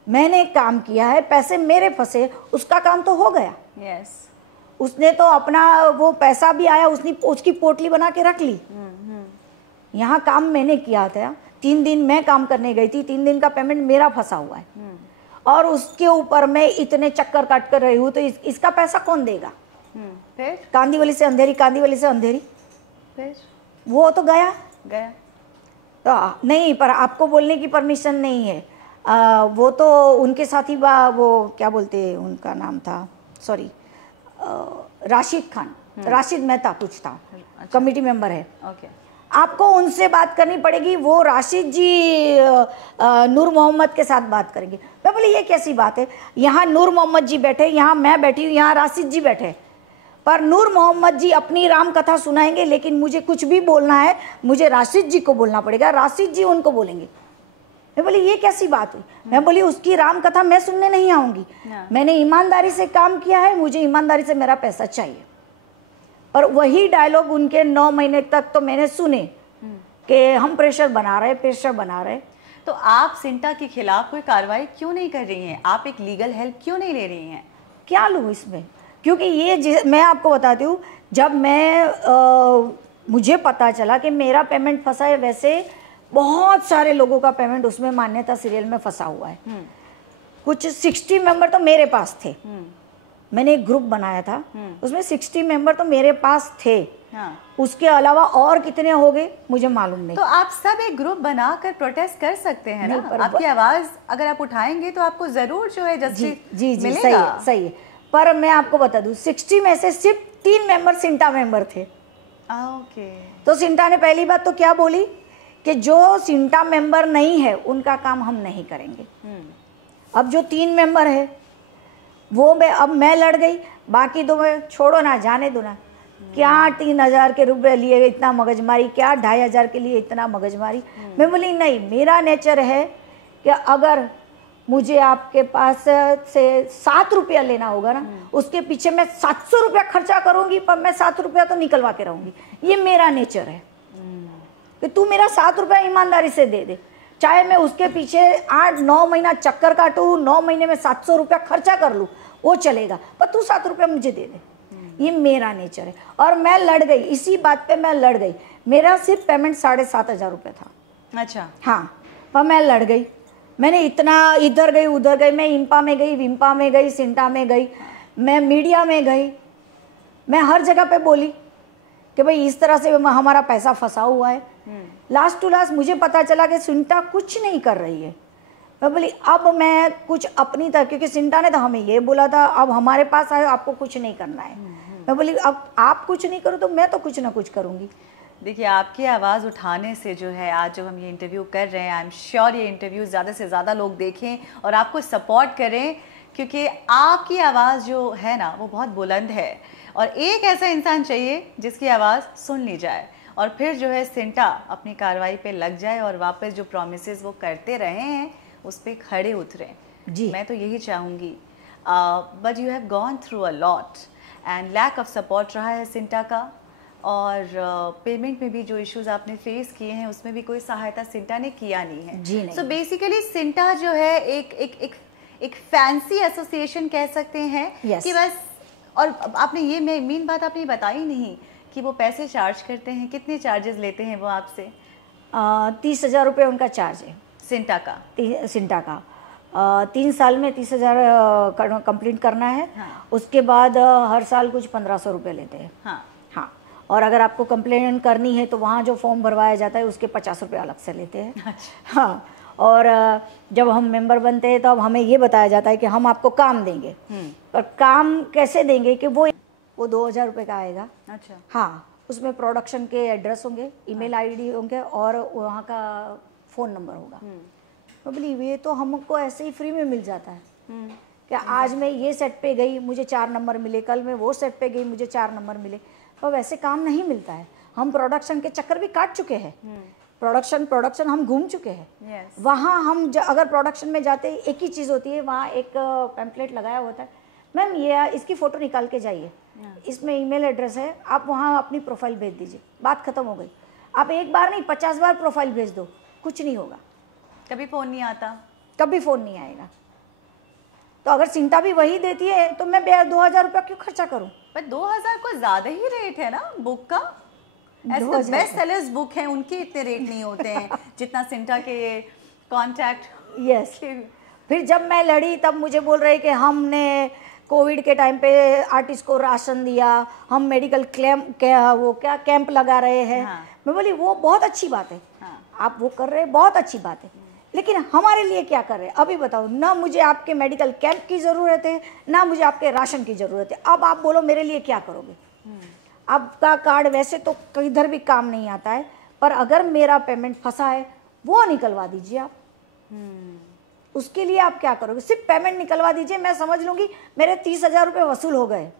मैंने काम किया है, पैसे मेरे फंसे, उसका काम तो हो गया। यस, उसने तो अपना वो पैसा भी आया, उसने उसकी पोटली बना के रख ली। यहाँ काम मैंने किया था, 3 दिन मैं काम करने गई थी, 3 दिन का पेमेंट मेरा फंसा हुआ है। और उसके ऊपर मैं इतने चक्कर काट कर रही हूँ, तो इसका पैसा कौन देगा? फिर कांदीवली से अंधेरी, कांदीवली से अंधेरी, फिर वो तो गया गया। तो नहीं, पर आपको बोलने की परमिशन नहीं है। वो तो उनके साथ ही वो क्या बोलते हैं, उनका नाम था, सॉरी, राशिद खान, राशिद मेहता कुछ था, कमेटी मेंबर है। ओके, आपको उनसे बात करनी पड़ेगी, वो राशिद जी नूर मोहम्मद के साथ बात करेंगे। मैं बोली ये कैसी बात है, यहाँ नूर मोहम्मद जी बैठे, यहाँ मैं बैठी हूँ, यहाँ राशिद जी बैठे, पर नूर मोहम्मद जी अपनी राम कथा सुनाएंगे, लेकिन मुझे कुछ भी बोलना है मुझे राशिद जी को बोलना पड़ेगा, राशिद जी उनको बोलेंगे। मैं बोली ये कैसी बात हुई? मैं बोली उसकी राम कथा मैं सुनने नहीं आऊँगी, मैंने ईमानदारी से काम किया है, मुझे ईमानदारी से मेरा पैसा चाहिए। और वही डायलॉग उनके 9 महीने तक तो मैंने सुने कि हम प्रेशर बना रहे, प्रेशर बना रहे। तो आप सिंटा के खिलाफ कोई कार्रवाई क्यों नहीं कर रही हैं? आप एक लीगल हेल्प क्यों नहीं ले रही हैं? क्या लूँ इसमें? क्योंकि ये मैं आपको बताती हूँ, जब मुझे पता चला कि मेरा पेमेंट फंसा है, वैसे बहुत सारे लोगों का पेमेंट उसमें मान्यता सीरियल में फंसा हुआ है। कुछ 60 मेंबर तो मेरे पास थे, मैंने एक ग्रुप बनाया था, उसमें 60 मेंबर तो मेरे पास थे। हाँ। उसके अलावा और कितने हो गए मुझे मालूम नहीं। तो आप सब एक ग्रुप बनाकर प्रोटेस्ट कर सकते हैं ना, आपकी आवाज अगर आप उठाएंगे तो आपको जरूर जो है जस्टिस मिलेगा। सही है, सही है। पर मैं आपको बता दूं, 60 में से सिर्फ 3 मेंबर सिंटा मेंबर थे। ओके। तो सिंटा ने पहली बात तो क्या बोली कि जो सिंटा मेंबर नहीं है उनका काम हम नहीं करेंगे। अब जो 3 मेंबर है वो अब मैं लड़ गई, बाकी दो मैं छोड़ो ना, जाने दो ना। क्या 3000 के रुपए लिए इतना मगजमारी, क्या 2500 के लिए इतना मगजमारी। मैं बोली नहीं, मेरा नेचर है कि अगर मुझे आपके पास से 7 रुपया लेना होगा ना, उसके पीछे मैं 700 रुपया खर्चा करूंगी, पर मैं 7 रुपया तो निकलवा के रहूंगी। ये मेरा नेचर है कि तू मेरा 7 रुपया ईमानदारी से दे दे, चाहे मैं उसके पीछे 8-9 महीना चक्कर काटूँ, 9 महीने में 700 रुपया खर्चा कर लूँ, वो चलेगा, पर तू 7 रुपया मुझे दे दे। ये मेरा नेचर है। और मैं लड़ गई, इसी बात पे मैं लड़ गई। मेरा सिर्फ पेमेंट 7500 रुपये था। अच्छा। हाँ, पर मैं लड़ गई। मैंने इतना इधर गई उधर गई, मैं इंपा में गई, विम्पा में गई, सिंटा में गई, मैं मीडिया में गई, मैं हर जगह पे बोली कि भाई इस तरह से हमारा पैसा फंसा हुआ है। लास्ट टू लास्ट मुझे पता चला कि सिंटा कुछ नहीं कर रही है। मैं बोली अब मैं कुछ अपनी तरह, क्योंकि सिंटा ने तो हमें ये बोला था अब हमारे पास आए, आपको कुछ नहीं करना है। मैं बोली अब आप कुछ नहीं करो तो मैं तो कुछ ना कुछ करूँगी। देखिए, आपकी आवाज़ उठाने से जो है आज जब हम ये इंटरव्यू कर रहे हैं, आई एम श्योर ये इंटरव्यू ज़्यादा से ज़्यादा लोग देखें और आपको सपोर्ट करें, क्योंकि आपकी आवाज़ जो है ना वो बहुत बुलंद है और एक ऐसा इंसान चाहिए जिसकी आवाज़ सुन ली जाए और फिर जो है सिंटा अपनी कार्रवाई पे लग जाए और वापस जो प्रोमिसेस वो करते रहे हैं उस पर खड़े उतरें। जी, मैं तो यही चाहूँगी। But you have gone through a lot and lack of support रहा है सिंटा का, और पेमेंट में भी जो इश्यूज आपने फेस किए हैं उसमें भी कोई सहायता सिंटा ने किया नहीं है जी नहीं। सो बेसिकली सिंटा जो है एक फैंसी एसोसिएशन कह सकते हैं Yes. कि बस, और आपने ये मेन बात आपने बताई नहीं कि वो पैसे चार्ज करते हैं, कितने चार्जेस लेते हैं वो आपसे? 30,000 रुपये उनका चार्ज है सिंटा का। सिंटा का 3 साल में 30,000 कंप्लीट करना है। हाँ। उसके बाद हर साल कुछ 1,500 रुपये लेते हैं। हाँ हाँ, और अगर आपको कंप्लेन करनी है तो वहाँ जो फॉर्म भरवाया जाता है उसके 50 रुपये अलग से लेते हैं। अच्छा। हाँ, और जब हम मेंबर बनते हैं तब हमें ये बताया जाता है कि हम आपको काम देंगे, पर काम कैसे देंगे कि वो 2,000 रुपये का आएगा। अच्छा। हाँ, उसमें प्रोडक्शन के एड्रेस होंगे, ईमेल आईडी होंगे और वहाँ का फ़ोन नंबर होगा। मैं बोली ये तो हमको ऐसे ही फ्री में मिल जाता है क्या? आज मैं ये सेट पे गई मुझे 4 नंबर मिले, कल मैं वो सेट पे गई मुझे 4 नंबर मिले, पर वैसे काम नहीं मिलता है। हम प्रोडक्शन के चक्कर भी काट चुके हैं। प्रोडक्शन हम घूम चुके हैं। Yes. वहाँ हम अगर प्रोडक्शन में जाते एक ही चीज़ होती है, वहाँ एक पैम्पलेट लगाया होता है, मैम ये इसकी फ़ोटो निकाल के जाइए, इसमें ईमेल एड्रेस है, आप वहाँ अपनी प्रोफाइल भेज दीजिए, बात ख़त्म हो गई। आप एक बार नहीं 50 बार प्रोफाइल भेज दो, कुछ नहीं होगा, कभी फ़ोन नहीं आता, कभी फ़ोन नहीं आएगा। तो अगर सिंटा भी वही देती है तो मैं 2,000 रुपया क्यों खर्चा करूँ? पर 2,000 को ज़्यादा ही रेट है ना बुक का। ऐसे बेस्ट सेलर्स बुक हैं उनके इतने रेट नहीं होते हैं जितना सिंटा के कॉन्टैक्ट। यस। फिर जब मैं लड़ी तब मुझे बोल रहे कि हमने कोविड के टाइम पे आर्टिस्ट को राशन दिया, हम मेडिकल कैंप लगा रहे हैं। हाँ। मैं बोली वो बहुत अच्छी बात है। हाँ। आप वो कर रहे हैं, बहुत अच्छी बात है, लेकिन हमारे लिए क्या कर रहे हैं अभी बताओ? ना मुझे आपके मेडिकल कैंप की ज़रूरत है, ना मुझे आपके राशन की ज़रूरत है। अब आप बोलो मेरे लिए क्या करोगे? आपका कार्ड वैसे तो किधर भी काम नहीं आता है, पर अगर मेरा पेमेंट फंसा है वो निकलवा दीजिए आप। उसके लिए आप क्या करोगे? सिर्फ पेमेंट निकलवा दीजिए, मैं समझ लूँगी मेरे 30,000 रुपये वसूल हो गए।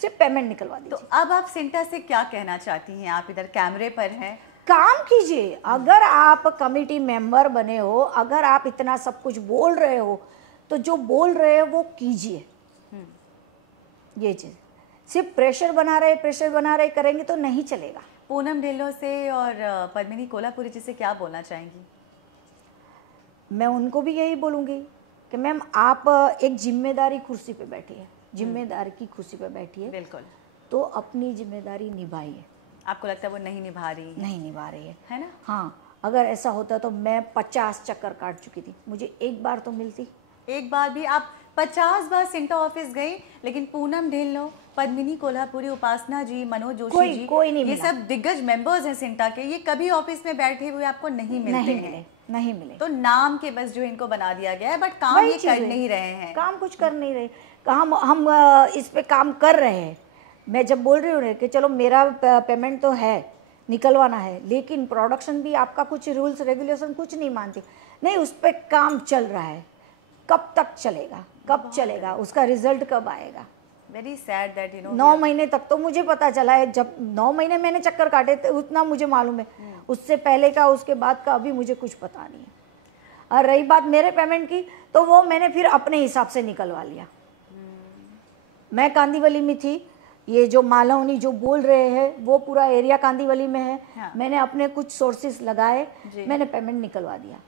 सिर्फ पेमेंट निकलवा दीजिए। तो अब आप सिंटा से क्या कहना चाहती हैं? आप इधर कैमरे पर हैं, काम कीजिए। अगर आप कमेटी मेंबर बने हो, अगर आप इतना सब कुछ बोल रहे हो, तो जो बोल रहे हो वो कीजिए। ये चीज़ सिर्फ प्रेशर बना रहे करेंगे तो नहीं चलेगा। पूनम ढिल्लों से और पद्मिनी कोल्हापुरी जी से क्या बोलना चाहेंगी? मैं उनको भी यही बोलूँगी कि मैम आप एक जिम्मेदारी कुर्सी पे बैठी है, जिम्मेदारी की कुर्सी पे बैठी है, बिल्कुल, तो अपनी जिम्मेदारी निभाइए। आपको लगता है वो नहीं निभा रही है? नहीं निभा रही है ना? हाँ, अगर ऐसा होता तो मैं 50 चक्कर काट चुकी थी, मुझे एक बार तो मिलती। एक बार भी? आप 50 बार सिंटा ऑफिस गई, लेकिन पूनम ढिल्लों, पद्मिनी कोल्हापुरी, उपासना जी, मनोज जोशी जी, कोई नहीं ये मिला। सब दिग्गज मेंबर्स हैं सिंटा के, ये कभी ऑफिस में बैठे हुए आपको नहीं मिलते हैं। नहीं मिले। तो नाम के बस जो इनको बना दिया गया है, बट काम ये कर नहीं रहे हैं। काम कुछ कर नहीं रहे। हम इस पे काम कर रहे हैं। मैं जब बोल रही हूँ कि चलो मेरा पेमेंट तो है, निकलवाना है, लेकिन प्रोडक्शन भी आपका कुछ रूल्स रेगुलेशन कुछ नहीं मानती। नहीं, उस पर काम चल रहा है। कब तक चलेगा, कब चलेगा, उसका रिजल्ट कब आएगा? वेरी सैड दैट 9 महीने तक तो मुझे पता चला है, जब 9 महीने मैंने चक्कर काटे थे उतना मुझे मालूम है। उससे पहले का उसके बाद का अभी मुझे कुछ पता नहीं है। और रही बात मेरे पेमेंट की, तो वो मैंने फिर अपने हिसाब से निकलवा लिया। मैं कांदीवली में थी, ये जो मालवनी जो बोल रहे हैं वो पूरा एरिया कांदीवली में है। हाँ। मैंने अपने कुछ सोर्सेस लगाए, मैंने पेमेंट निकलवा दिया।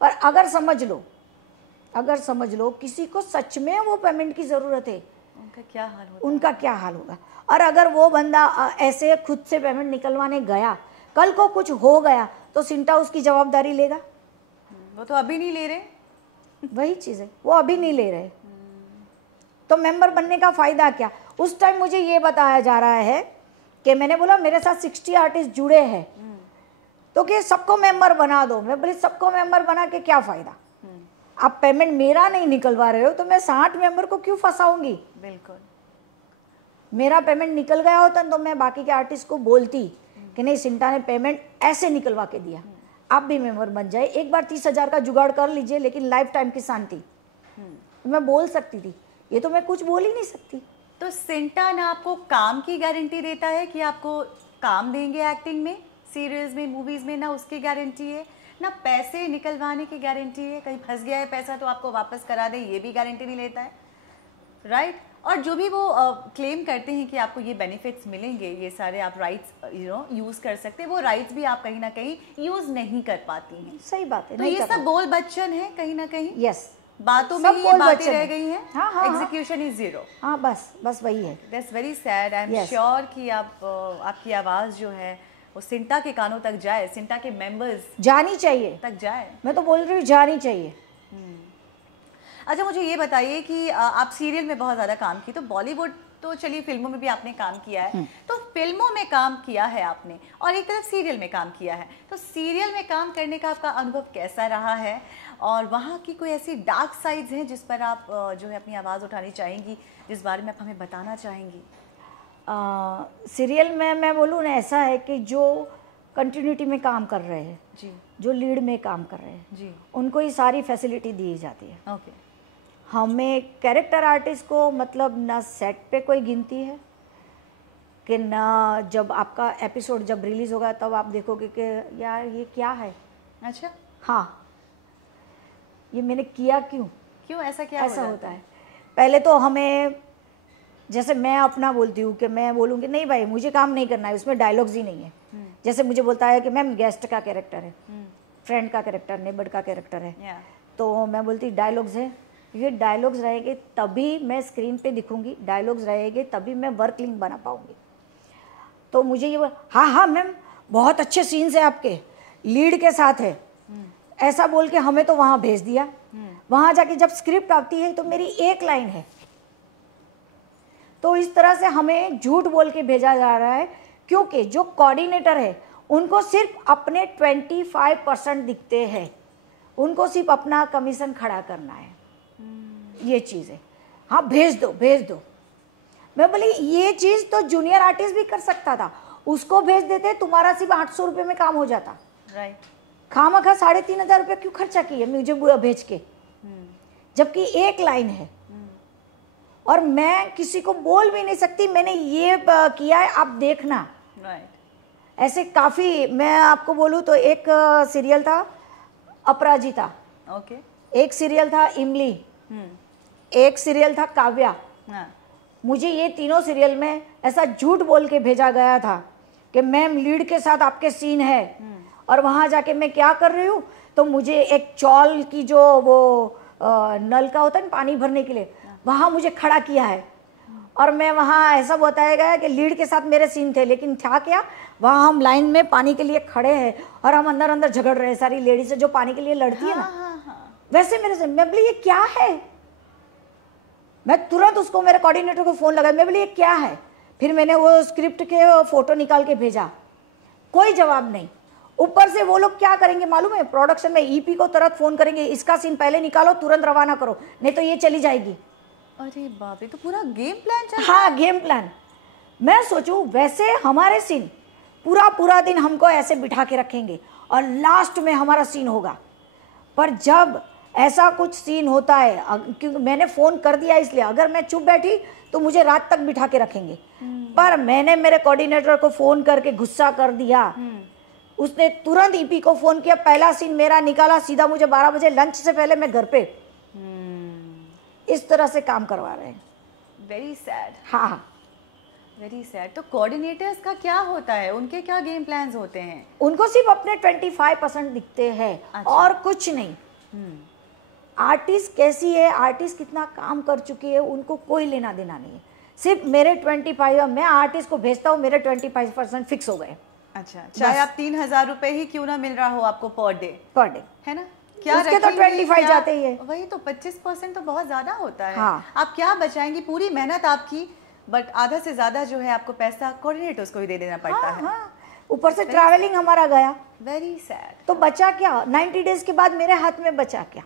पर अगर समझ लो किसी को सच में वो पेमेंट की ज़रूरत है, उनका क्या हाल होगा? उनका क्या हाल होगा? और अगर वो बंदा ऐसे खुद से पेमेंट निकलवाने गया, कल को कुछ हो गया तो सिंटा उसकी जवाबदारी लेगा? वो तो अभी नहीं ले रहे। वही चीज़ है, वो अभी नहीं ले रहे, तो मेंबर बनने का फ़ायदा क्या? उस टाइम मुझे ये बताया जा रहा है कि मैंने बोला मेरे साथ 60 आर्टिस्ट जुड़े हैं, तो कि सबको मेंबर बना दो। मैं बोली सबको मेंबर बना के क्या फ़ायदा? आप पेमेंट मेरा नहीं निकलवा रहे हो तो मैं 60 मेंबर को क्यों फंसाऊंगी? बिल्कुल। मेरा पेमेंट निकल गया होता तो मैं बाकी के आर्टिस्ट को बोलती कि नहीं, सिंटा ने पेमेंट ऐसे निकलवा के दिया, आप भी मेंबर बन जाए। एक बार 30,000 का जुगाड़ कर लीजिए, लेकिन लाइफ टाइम की शांति। मैं बोल सकती थी, ये तो मैं कुछ बोल ही नहीं सकती। तो सिंटा ना आपको काम की गारंटी देता है कि आपको काम देंगे एक्टिंग में, सीरियल्स में, मूवीज में, ना उसकी गारंटी है, ना पैसे निकलवाने की गारंटी है। कहीं फंस गया है पैसा तो आपको वापस करा दे, ये भी गारंटी नहीं लेता है। राइट। और जो भी वो क्लेम करते हैं कि आपको ये बेनिफिट्स मिलेंगे, ये सारे आप राइट्स यूज कर सकते हैं, वो राइट्स भी आप कहीं ना कहीं यूज नहीं कर पाती हैं। सही बात है। तो ये सब बोल बच्चन है कहीं ना कहीं। यस, बातों में ही ये बातें रह गई हैं। हाँ, एग्जीक्यूशन इज जीरो। हाँ, बस वही है। That's very sad. I am sure कि आपकी आवाज़ जो है वो सिंटा के कानों तक जाए, सिंटा के मेंबर्स जानी चाहिए तक जाए। मैं तो बोल रही हूँ जानी चाहिए। अच्छा, मुझे ये बताइए कि आप सीरियल में बहुत ज़्यादा काम की, तो बॉलीवुड तो चलिए, फिल्मों में भी आपने काम किया है, तो फिल्मों में काम किया है आपने और एक तरफ सीरियल में काम किया है, तो सीरियल में काम करने का आपका अनुभव कैसा रहा है और वहाँ की कोई ऐसी डार्क साइड्स हैं जिस पर आप जो है अपनी आवाज़ उठानी चाहेंगी, जिस बारे में आप हमें बताना चाहेंगी? सीरियल में मैं बोलूँ ना, ऐसा है कि जो कंटिन्यूटी में काम कर रहे हैं जी, जो लीड में काम कर रहे हैं जी, उनको ये सारी फैसिलिटी दी जाती है। ओके। हमें कैरेक्टर आर्टिस्ट को मतलब ना सेट पे कोई गिनती है कि ना जब आपका एपिसोड जब रिलीज़ होगा तब आप देखोगे कि यार ये क्या है। अच्छा, हाँ, ये मैंने किया क्यों ऐसा क्या ऐसा होता है। पहले तो हमें, जैसे मैं अपना बोलती हूँ कि मैं बोलूँगी नहीं भाई मुझे काम नहीं करना है, उसमें डायलॉग्स ही नहीं है। जैसे मुझे बोलता है कि मैम गेस्ट का कैरेक्टर है, फ्रेंड का कैरेक्टर, नेबर का कैरेक्टर है, तो मैं बोलती डायलॉग्स है, ये डायलॉग्स रहेंगे तभी मैं स्क्रीन पे दिखूंगी, डायलॉग्स रहेंगे तभी मैं वर्क लिंक बना पाऊंगी। तो मुझे ये हाँ मैम बहुत अच्छे सीन्स है आपके, लीड के साथ है, ऐसा बोल के हमें तो वहाँ भेज दिया। वहाँ जाके जब स्क्रिप्ट आती है तो मेरी एक लाइन है, तो इस तरह से हमें झूठ बोल के भेजा जा रहा है, क्योंकि जो कोऑर्डिनेटर है उनको सिर्फ अपने 25% दिखते हैं, उनको सिर्फ अपना कमीशन खड़ा करना है। ये चीज़ है। हाँ भेज दो। मैं बोली ये चीज़ तो जूनियर आर्टिस्ट भी कर सकता था, उसको भेज देते, तुम्हारा सिर्फ 800 रुपये में काम हो जाता। राइट। खामखा 3,500 रुपये क्यों खर्चा किए मुझे भेज के, जबकि एक लाइन है और मैं किसी को बोल भी नहीं सकती मैंने ये किया है, आप देखना। राइट। ऐसे काफ़ी, मैं आपको बोलूँ तो एक सीरियल था अपराजिता, ओके, एक सीरियल था इमली, एक सीरियल था काव्या। मुझे ये तीनों सीरियल में ऐसा झूठ बोल के भेजा गया था कि मैम लीड के साथ आपके सीन है, और वहाँ जाके मैं क्या कर रही हूँ, तो मुझे एक चौल की जो वो नल का होता है पानी भरने के लिए, वहाँ मुझे खड़ा किया है, और मैं वहाँ ऐसा बताया गया कि लीड के साथ मेरे सीन थे, लेकिन था क्या, वहाँ हम लाइन में पानी के लिए खड़े हैं और हम अंदर अंदर झगड़ रहे हैं, सारी लेडीज जो पानी के लिए लड़ती है ना, वैसे मेरे से। मैं बोली ये क्या है, मैं तुरंत उसको मेरे कोऑर्डिनेटर को फ़ोन लगाया, मैं बोली ये क्या है। फिर मैंने वो स्क्रिप्ट के फ़ोटो निकाल के भेजा, कोई जवाब नहीं। ऊपर से वो लोग क्या करेंगे मालूम है, प्रोडक्शन में ईपी को तुरंत फ़ोन करेंगे, इसका सीन पहले निकालो, तुरंत रवाना करो, नहीं तो ये चली जाएगी। अरे बाप रे, तो पूरा गेम प्लान चल। हाँ गेम प्लान। मैं सोचूं वैसे हमारे सीन पूरा दिन हमको ऐसे बिठा के रखेंगे और लास्ट में हमारा सीन होगा, पर जब ऐसा कुछ सीन होता है, क्योंकि मैंने फ़ोन कर दिया इसलिए, अगर मैं चुप बैठी तो मुझे रात तक बिठा के रखेंगे, पर मैंने मेरे कोऑर्डिनेटर को फ़ोन करके गुस्सा कर दिया, उसने तुरंत ईपी को फ़ोन किया, पहला सीन मेरा निकाला, सीधा मुझे 12 बजे लंच से पहले मैं घर पे। इस तरह से काम करवा रहे हैं। Very sad. हाँ वेरी सैड। तो कोऑर्डिनेटर्स का क्या होता है, उनके क्या गेम प्लान्स होते हैं? उनको सिर्फ अपने 25% दिखते हैं। अच्छा। और कुछ नहीं। आर्टिस्ट कैसी है, आर्टिस्ट कितना काम कर चुकी है, उनको कोई लेना देना नहीं है, सिर्फ मेरे 25, मैं आर्टिस्ट को भेजता हूँ, मेरे 25% फिक्स हो गए। अच्छा, चाहे आप 3,000 रुपए ही क्यों ना मिल रहा हो आपको पर डे, है ना, क्या उसके तो 25 जाते ही है। वही तो 25% तो बहुत ज्यादा होता है। हाँ। आप क्या बचाएंगी, पूरी मेहनत आपकी, बट आधा से ज्यादा जो है आपको पैसा कोऑर्डिनेटर्स को ही दे देना पड़ता है। हाँ। ऊपर से ट्रैवलिंग हमारा गया। Very sad. तो बचा क्या, 90 डेज के बाद मेरे हाथ में बचा क्या।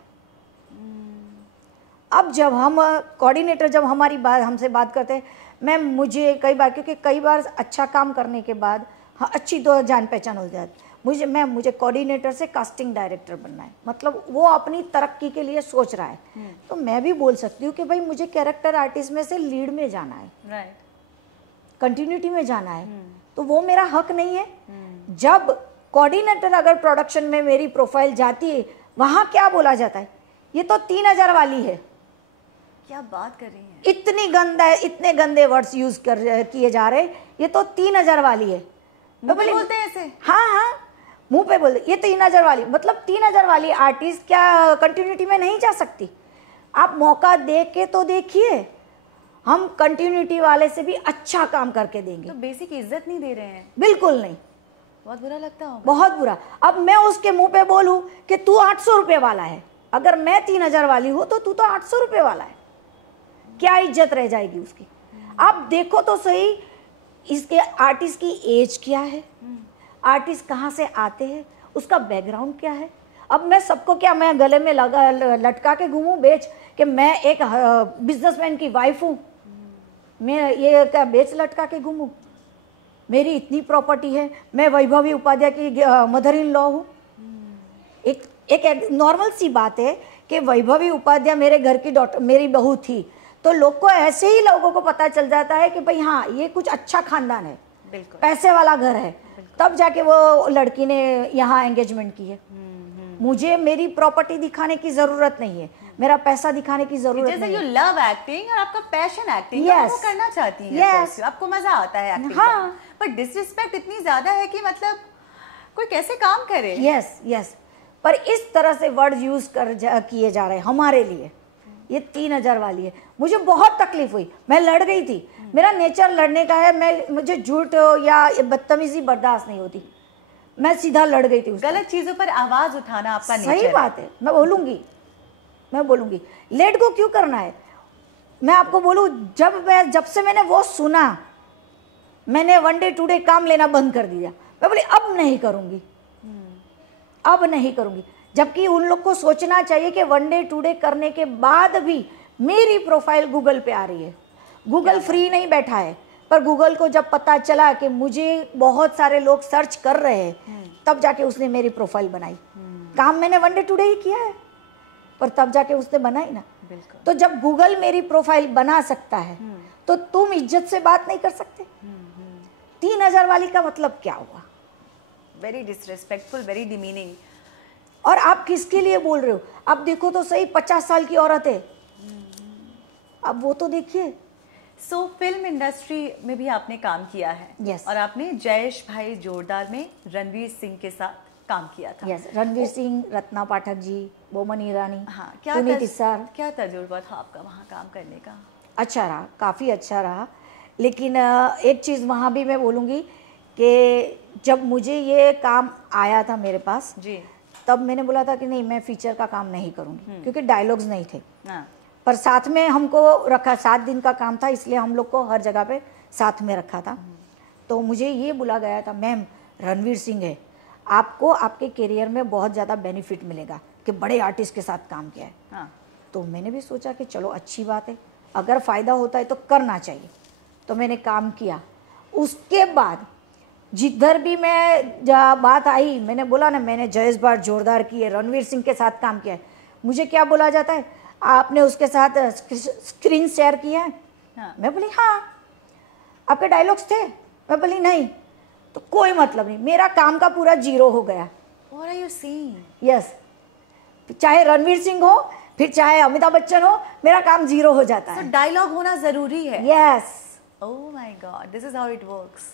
अब जब हम कोऑर्डिनेटर जब हमारी बात हमसे बात करते हैं, मैम मुझे कई बार, क्योंकि कई बार अच्छा काम करने के बाद हाँ अच्छी तो जान पहचान हो जाती, मुझे कोऑर्डिनेटर से कास्टिंग डायरेक्टर बनना है, मतलब वो अपनी तरक्की के लिए सोच रहा है, तो मैं भी बोल सकती हूँ कि भाई मुझे कैरेक्टर आर्टिस्ट में से लीड में जाना है, राइट, कंटिन्यूटी में जाना है, तो वो मेरा हक नहीं है। जब कोऑर्डिनेटर अगर प्रोडक्शन में मेरी प्रोफाइल जाती है, वहाँ क्या बोला जाता है, ये तो 3,000 वाली है, क्या बात कर रही हैं? इतनी गंदा है, इतने गंदे वर्ड्स यूज किए जा रहे। ये तो 3000 वाली है। मुंह पे बोलते हैं ऐसे? हाँ हाँ, मुंह पे बोलते, ये 3000 वाली, मतलब 3000 वाली आर्टिस्ट क्या कंटिन्यूटी में नहीं जा सकती? आप मौका दे के तो देखिए, हम कंटिन्यूटी वाले से भी अच्छा काम करके देंगे। तो बेसिक इज्जत नहीं दे रहे हैं? बिल्कुल नहीं। बहुत बुरा लगता होगा। बहुत बुरा। अब मैं उसके मुंह पे बोलूं कि तू 800 रुपये वाला है, अगर मैं 3000 वाली हूं तो तू तो 800 रुपये वाला है, क्या इज्जत रह जाएगी उसकी? आप देखो तो सही, इसके आर्टिस्ट की एज क्या है, आर्टिस्ट कहाँ से आते हैं, उसका बैकग्राउंड क्या है। अब मैं सबको क्या, मैं गले में लगा लटका के घूमूं बेच कि मैं एक बिजनेसमैन की वाइफ हूँ, मैं ये क्या बेच लटका के घूमूं? मेरी इतनी प्रॉपर्टी है, मैं वैभवी उपाध्याय की मदर इन लॉ हूँ। एक नॉर्मल सी बात है कि वैभवी उपाध्याय मेरे घर की डॉटर, मेरी बहू थी, तो लोग को ऐसे ही लोगों को पता चल जाता है कि भाई हाँ ये कुछ अच्छा खानदान है, पैसे वाला घर है, तब जाके वो लड़की ने यहाँ एंगेजमेंट की है। मुझे मेरी प्रॉपर्टी दिखाने की जरूरत नहीं है, मेरा पैसा दिखाने की जरूरत नहीं है। जैसे यू लव एक्टिंग और आपका पैशन एक्टिंग, Yes. वो करना चाहती हैं, Yes. आपको मजा आता है एक्टिंग हाँ. करना, पर डिसरिस्पेक्ट इतनी ज्यादा है कि मतलब कोई कैसे काम करे। यस यस, पर इस तरह से वर्ड यूज किए जा रहे हैं हमारे लिए। ये 3000 वाली है, मुझे बहुत तकलीफ हुई, मैं लड़ गई थी। मेरा नेचर लड़ने का है, मुझे झूठ या बदतमीजी बर्दाश्त नहीं होती, मैं सीधा लड़ गई थी। गलत चीजों पर आवाज उठाना आपका नेचर सही बात है, मैं बोलूंगी। लेट गो क्यों करना है? मैं आपको बोलूं, जब से मैंने वो सुना, मैंने वन डे टू डे काम लेना बंद कर दिया। मैं बोली अब नहीं करूंगी, अब नहीं करूंगी। जबकि उन लोग को सोचना चाहिए कि वन डे टू डे करने के बाद भी मेरी प्रोफाइल गूगल पे आ रही है। गूगल फ्री नहीं बैठा है, पर गूगल को जब पता चला कि मुझे बहुत सारे लोग सर्च कर रहे हैं, तब जाके उसने मेरी प्रोफाइल बनाई। काम मैंने वन डे टू डे ही किया है, पर तब जाके उसने बनाई ना। तो जब गूगल मेरी प्रोफाइल बना सकता है, तो तुम इज्जत से बात नहीं कर सकते? 3000 वाली का मतलब क्या हुआ? Very disrespectful, very demeaning. और आप किसके लिए बोल रहे हो? आप देखो तो सही, 50 साल की औरत है, अब वो तो देखिए। सो फिल्म इंडस्ट्री में भी आपने काम किया है। Yes. और आपने जयेश भाई जोरदार में रणवीर सिंह के साथ काम किया था। यस, रणवीर सिंह, रत्ना पाठक जी, बोमन ईरानी, हाँ, पुनीत इस्सार। क्या तजुर्बा था आपका वहाँ काम करने का? अच्छा रहा, काफ़ी अच्छा रहा। लेकिन एक चीज़ वहाँ भी मैं बोलूँगी कि जब मुझे ये काम आया था मेरे पास जी, तब मैंने बोला था कि नहीं, मैं फीचर का काम नहीं करूँगी, क्योंकि डायलॉग्स नहीं थे। हाँ, पर साथ में हमको रखा, 7 दिन का काम था, इसलिए हम लोग को हर जगह पे साथ में रखा था। तो मुझे ये बोला गया था, मैम रणवीर सिंह है, आपको आपके करियर में बहुत ज़्यादा बेनिफिट मिलेगा कि बड़े आर्टिस्ट के साथ काम किया है। हाँ। तो मैंने भी सोचा कि चलो अच्छी बात है, अगर फ़ायदा होता है तो करना चाहिए। तो मैंने काम किया। उसके बाद जिधर भी मैं बात आई, मैंने बोला ना, मैंने जयेश भाई जोरदार की है, रणवीर सिंह के साथ काम किया है, मुझे क्या बोला जाता है, आपने उसके साथ स्क्रीन शेयर किया है? हाँ। मैं बोली हाँ। आपके डायलॉग्स थे? मैं बोली नहीं। तो कोई मतलब नहीं, मेरा काम का पूरा जीरो हो गया। What are you saying? Yes, चाहे रणवीर सिंह हो, फिर चाहे अमिताभ बच्चन हो, मेरा काम जीरो हो जाता So है। डायलॉग होना जरूरी है। Yes, Oh my God, this is how it works.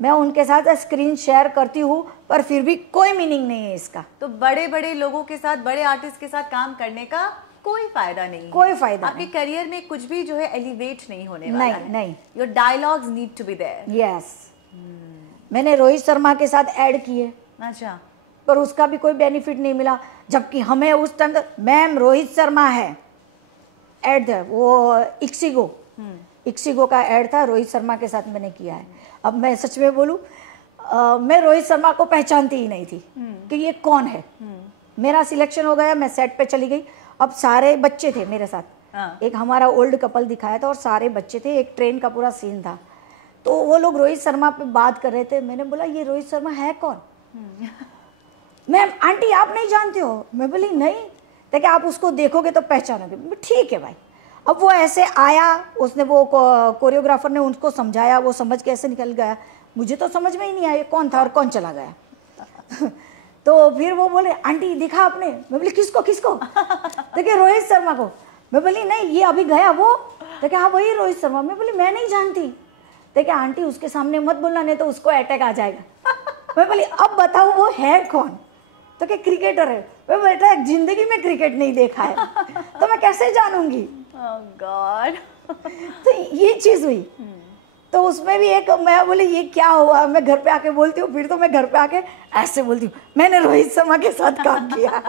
मैं उनके साथ स्क्रीन शेयर करती हूँ, पर फिर भी कोई मीनिंग नहीं है इसका। तो बड़े बड़े लोगों के साथ, बड़े आर्टिस्ट के साथ काम करने का कोई फायदा नहीं है। कोई फायदा आपके करियर में कुछ भी जो है एलिवेट नहीं होने वाला है। नहीं। Your dialogues need to be there. Yes, मैंने रोहित शर्मा के साथ ऐड किए, अच्छा, पर उसका भी कोई बेनिफिट नहीं मिला। जबकि हमें उस टाइम तक, मैम रोहित शर्मा है ऐड था, वो इक्सिगो का ऐड था, रोहित शर्मा के साथ मैंने किया है। अब मैं सच में बोलूं, मैं रोहित शर्मा को पहचानती ही नहीं थी कि ये कौन है। मेरा सिलेक्शन हो गया, मैं सेट पे चली गई। अब सारे बच्चे थे मेरे साथ, हाँ। एक हमारा ओल्ड कपल दिखाया था और सारे बच्चे थे, एक ट्रेन का पूरा सीन था। तो वो लोग रोहित शर्मा पे बात कर रहे थे। मैंने बोला ये रोहित शर्मा है कौन? मैम आंटी आप नहीं जानते हो? मैं बोली नहीं। तो क्या आप उसको देखोगे तो पहचानोगे। ठीक है भाई। अब वो ऐसे आया, उसने वो कोरियोग्राफर ने उनको समझाया, वो समझ के ऐसे निकल गया। मुझे तो समझ में ही नहीं आया कौन था और कौन चला गया। तो फिर वो बोले आंटी दिखा आपने? मैं बोली किसको? देखिए रोहित शर्मा को। मैं बोली नहीं ये अभी गया वो, तो क्या हाँ वही रोहित शर्मा। मैं बोली मैं नहीं जानती। तो क्या आंटी उसके सामने मत बोलना नहीं तो उसको अटैक आ जाएगा। मैं बोली अब बताओ वो है कौन? तो क्या क्रिकेटर है। मैं बेटा जिंदगी में क्रिकेट नहीं देखा है तो मैं कैसे जानूंगी। गॉड। तो ये चीज़ हुई। तो उसमें भी एक मैं बोली ये क्या हुआ, मैं घर पे आके बोलती हूँ, फिर तो मैं घर पे आके ऐसे बोलती हूँ मैंने रोहित शर्मा के साथ काम किया।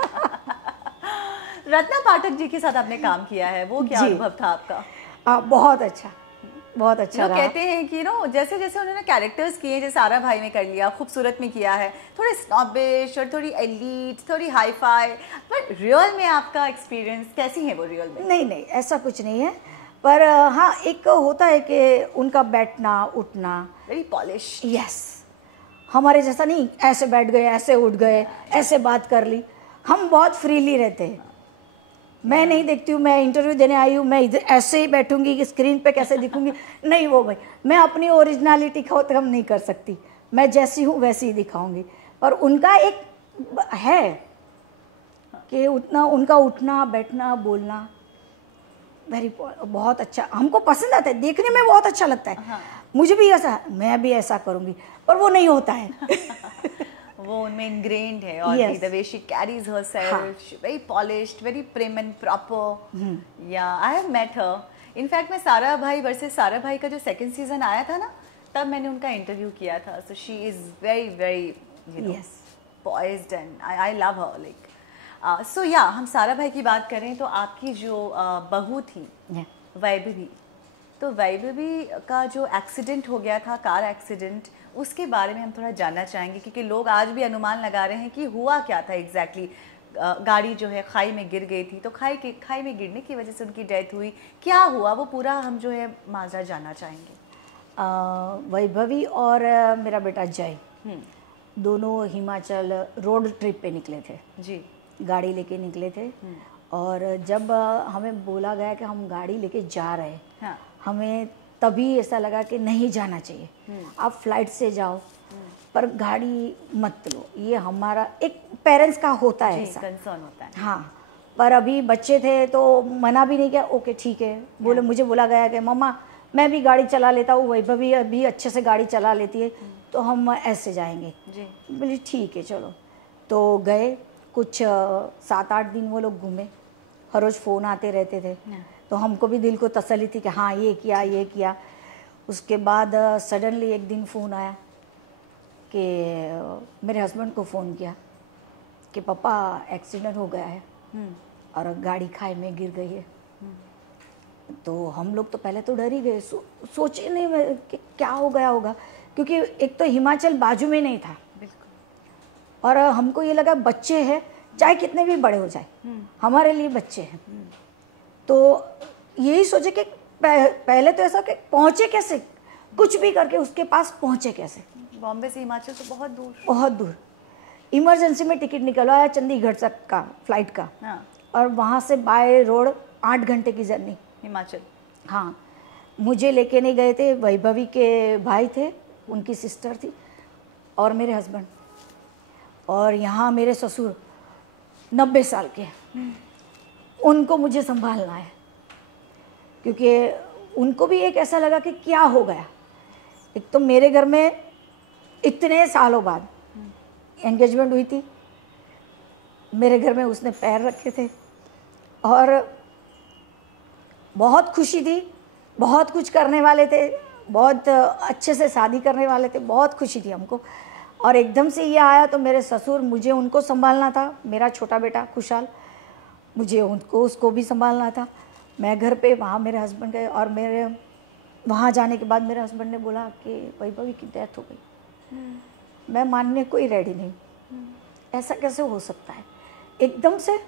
रत्ना पाठक जी के साथ आपने काम किया है, वो क्या अनुभव था आपका? बहुत अच्छा, बहुत अच्छा लोग कहते हैं कि जैसे जैसे उन्होंने कैरेक्टर्स किए, जैसे सारा भाई में कर लिया, खूबसूरत में किया है, थोड़े स्नॉबिश और थोड़ी एलीट, थोड़ी हाई फाई, पर रियल में आपका एक्सपीरियंस कैसी है वो रियल में? नहीं नहीं ऐसा कुछ नहीं है, पर हाँ एक होता है कि उनका बैठना उठना वेरी पॉलिश। यस, हमारे जैसा नहीं ऐसे बैठ गए ऐसे उठ गए ऐसे बात कर ली, हम बहुत फ्रीली रहते हैं। मैं नहीं देखती हूँ मैं इंटरव्यू देने आई हूँ मैं इधर ऐसे ही बैठूंगी कि स्क्रीन पे कैसे दिखूंगी, नहीं वो भाई मैं अपनी ओरिजिनलिटी खत्म नहीं कर सकती, मैं जैसी हूँ वैसी ही दिखाऊंगी। पर उनका एक है कि उतना उनका उठना बैठना बोलना बहुत अच्छा हमको पसंद आता है, देखने में बहुत अच्छा लगता है। हाँ। मुझे भी ऐसा, मैं भी ऐसा करूँगी, पर वो नहीं होता है। वो उनमें ingrained है और Yes. the way she carries herself, हाँ. very polished, very prim and proper. Yeah, I have met her. In fact, मैं सारा भाई वर्सेस सारा भाई का जो सेकंड सीजन आया था ना, तब मैंने उनका इंटरव्यू किया था. So she is very very Yes. poised and I love her like. So yeah, हम सारा भाई की बात करें तो आपकी जो बहू थी वैभवी, तो वैभवी का जो एक्सीडेंट हो गया था, कार एक्सीडेंट, उसके बारे में हम थोड़ा जानना चाहेंगे क्योंकि लोग आज भी अनुमान लगा रहे हैं कि हुआ क्या था एग्जैक्टली। गाड़ी जो है खाई में गिर गई थी, तो खाई में गिरने की वजह से उनकी डेथ हुई, क्या हुआ वो पूरा हम जो है माजरा जानना चाहेंगे। वैभवी और मेरा बेटा जय दोनों हिमाचल रोड ट्रिप पे निकले थे जी, गाड़ी लेके निकले थे। और जब हमें बोला गया कि हम गाड़ी लेके जा रहे हैं, हाँ. हमें तभी ऐसा लगा कि नहीं जाना चाहिए, आप फ्लाइट से जाओ पर गाड़ी मत लो, ये हमारा एक पेरेंट्स का होता है ऐसा कंसर्न होता है। हाँ, पर अभी बच्चे थे तो मना भी नहीं किया, ओके ठीक है बोले। मुझे बोला गया कि मम्मा मैं भी गाड़ी चला लेता हूँ, वैभवी अभी अच्छे से गाड़ी चला लेती है तो हम ऐसे जाएंगे जी। बोले ठीक है चलो। तो गए, कुछ 7-8 दिन वो लोग घूमे, हर रोज़ फ़ोन आते रहते थे, तो हमको भी दिल को तसल्ली थी कि हाँ ये किया। उसके बाद सडनली एक दिन फ़ोन आया कि मेरे हस्बैंड को फ़ोन किया कि पापा एक्सीडेंट हो गया है और गाड़ी खाई में गिर गई है। तो हम लोग तो पहले तो डर ही गए, सोचे नहीं कि क्या हो गया होगा, क्योंकि एक तो हिमाचल बाजू में नहीं था और हमको ये लगा बच्चे हैं चाहे कितने भी बड़े हो जाए हमारे लिए बच्चे हैं। तो यही सोचे कि पहले तो ऐसा कि पहुँचे कैसे, कुछ भी करके उसके पास पहुँचे कैसे। बॉम्बे से हिमाचल तो बहुत दूर। इमरजेंसी में टिकट निकलवाया चंडीगढ़ तक का फ्लाइट का। हाँ. और वहाँ से बाय रोड 8 घंटे की जर्नी हिमाचल। हाँ, मुझे लेके नहीं गए थे, वैभवी के भाई थे, उनकी सिस्टर थी और मेरे हस्बैंड, और यहाँ मेरे ससुर 90 साल के, उनको मुझे संभालना है क्योंकि उनको भी एक ऐसा लगा कि क्या हो गया। एक तो मेरे घर में इतने सालों बाद एंगेजमेंट हुई थी, मेरे घर में उसने पैर रखे थे और बहुत खुशी थी, बहुत कुछ करने वाले थे, बहुत अच्छे से शादी करने वाले थे, बहुत खुशी थी हमको। और एकदम से ये आया तो मेरे ससुर, मुझे उनको संभालना था, मेरा छोटा बेटा खुशहाल, मुझे उसको भी संभालना था। मैं घर पे, वहाँ मेरे हस्बैंड गए और मेरे वहाँ जाने के बाद मेरे हस्बैंड ने बोला कि वैभवी की डेथ हो गई। मैं मानने को ही रेडी नहीं, ऐसा कैसे हो सकता है एकदम से।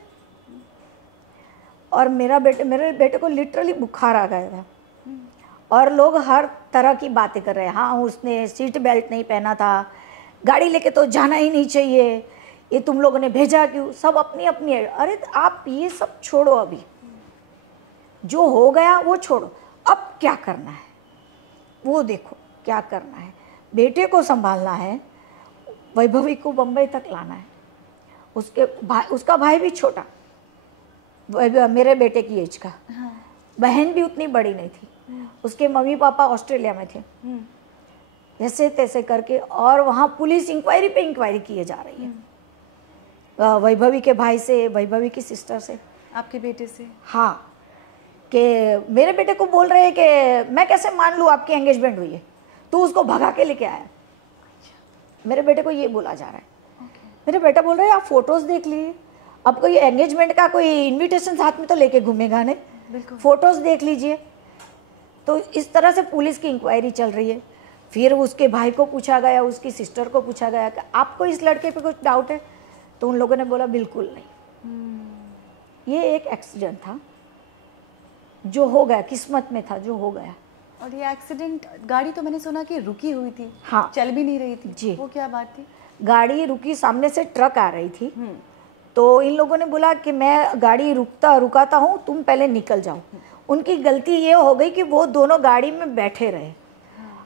और मेरे बेटे को लिटरली बुखार आ गया था और लोग हर तरह की बातें कर रहे हैं। हाँ, उसने सीट बेल्ट नहीं पहना था, गाड़ी लेके तो जाना ही नहीं चाहिए, ये तुम लोगों ने भेजा क्यों, सब अपनी अपनी है। अरे आप ये सब छोड़ो, अभी जो हो गया वो छोड़ो, अब क्या करना है वो देखो, क्या करना है। बेटे को संभालना है, वैभवी को बम्बई तक लाना है, उसका भाई भी छोटा, मेरे बेटे की एज का। हाँ। बहन भी उतनी बड़ी नहीं थी, उसके मम्मी पापा ऑस्ट्रेलिया में थे। जैसे तैसे करके, और वहाँ पुलिस इंक्वायरी पे इंक्वायरी किए जा रही है, वैभवी के भाई से, वैभवी की सिस्टर से। आपके बेटे से? हाँ, कि मेरे बेटे को बोल रहे हैं कि मैं कैसे मान लूँ आपकी एंगेजमेंट हुई है, तू उसको भगा के लेके आया। मेरे बेटे को ये बोला जा रहा है। मेरे बेटा बोल रहे हैं आप फोटोज़ देख लीजिए, अब कोई एंगेजमेंट का कोई इनविटेशन साथ में तो लेके घूमेगा नहीं, बिल्कुल। फोटोज़ देख लीजिए। तो इस तरह से पुलिस की इंक्वायरी चल रही है। फिर उसके भाई को पूछा गया, उसकी सिस्टर को पूछा गया कि आपको इस लड़के पे कुछ डाउट है, तो उन लोगों ने बोला बिल्कुल नहीं, ये एक एक्सीडेंट था जो हो गया, किस्मत में था जो हो गया। और ये एक्सीडेंट, गाड़ी तो मैंने सुना कि रुकी हुई थी। हाँ, चल भी नहीं रही थी जी। वो क्या बात थी? गाड़ी रुकी, सामने से ट्रक आ रही थी, तो इन लोगों ने बोला कि मैं गाड़ी रुकाता हूँ, तुम पहले निकल जाओ। उनकी गलती ये हो गई कि वो दोनों गाड़ी में बैठे रहे।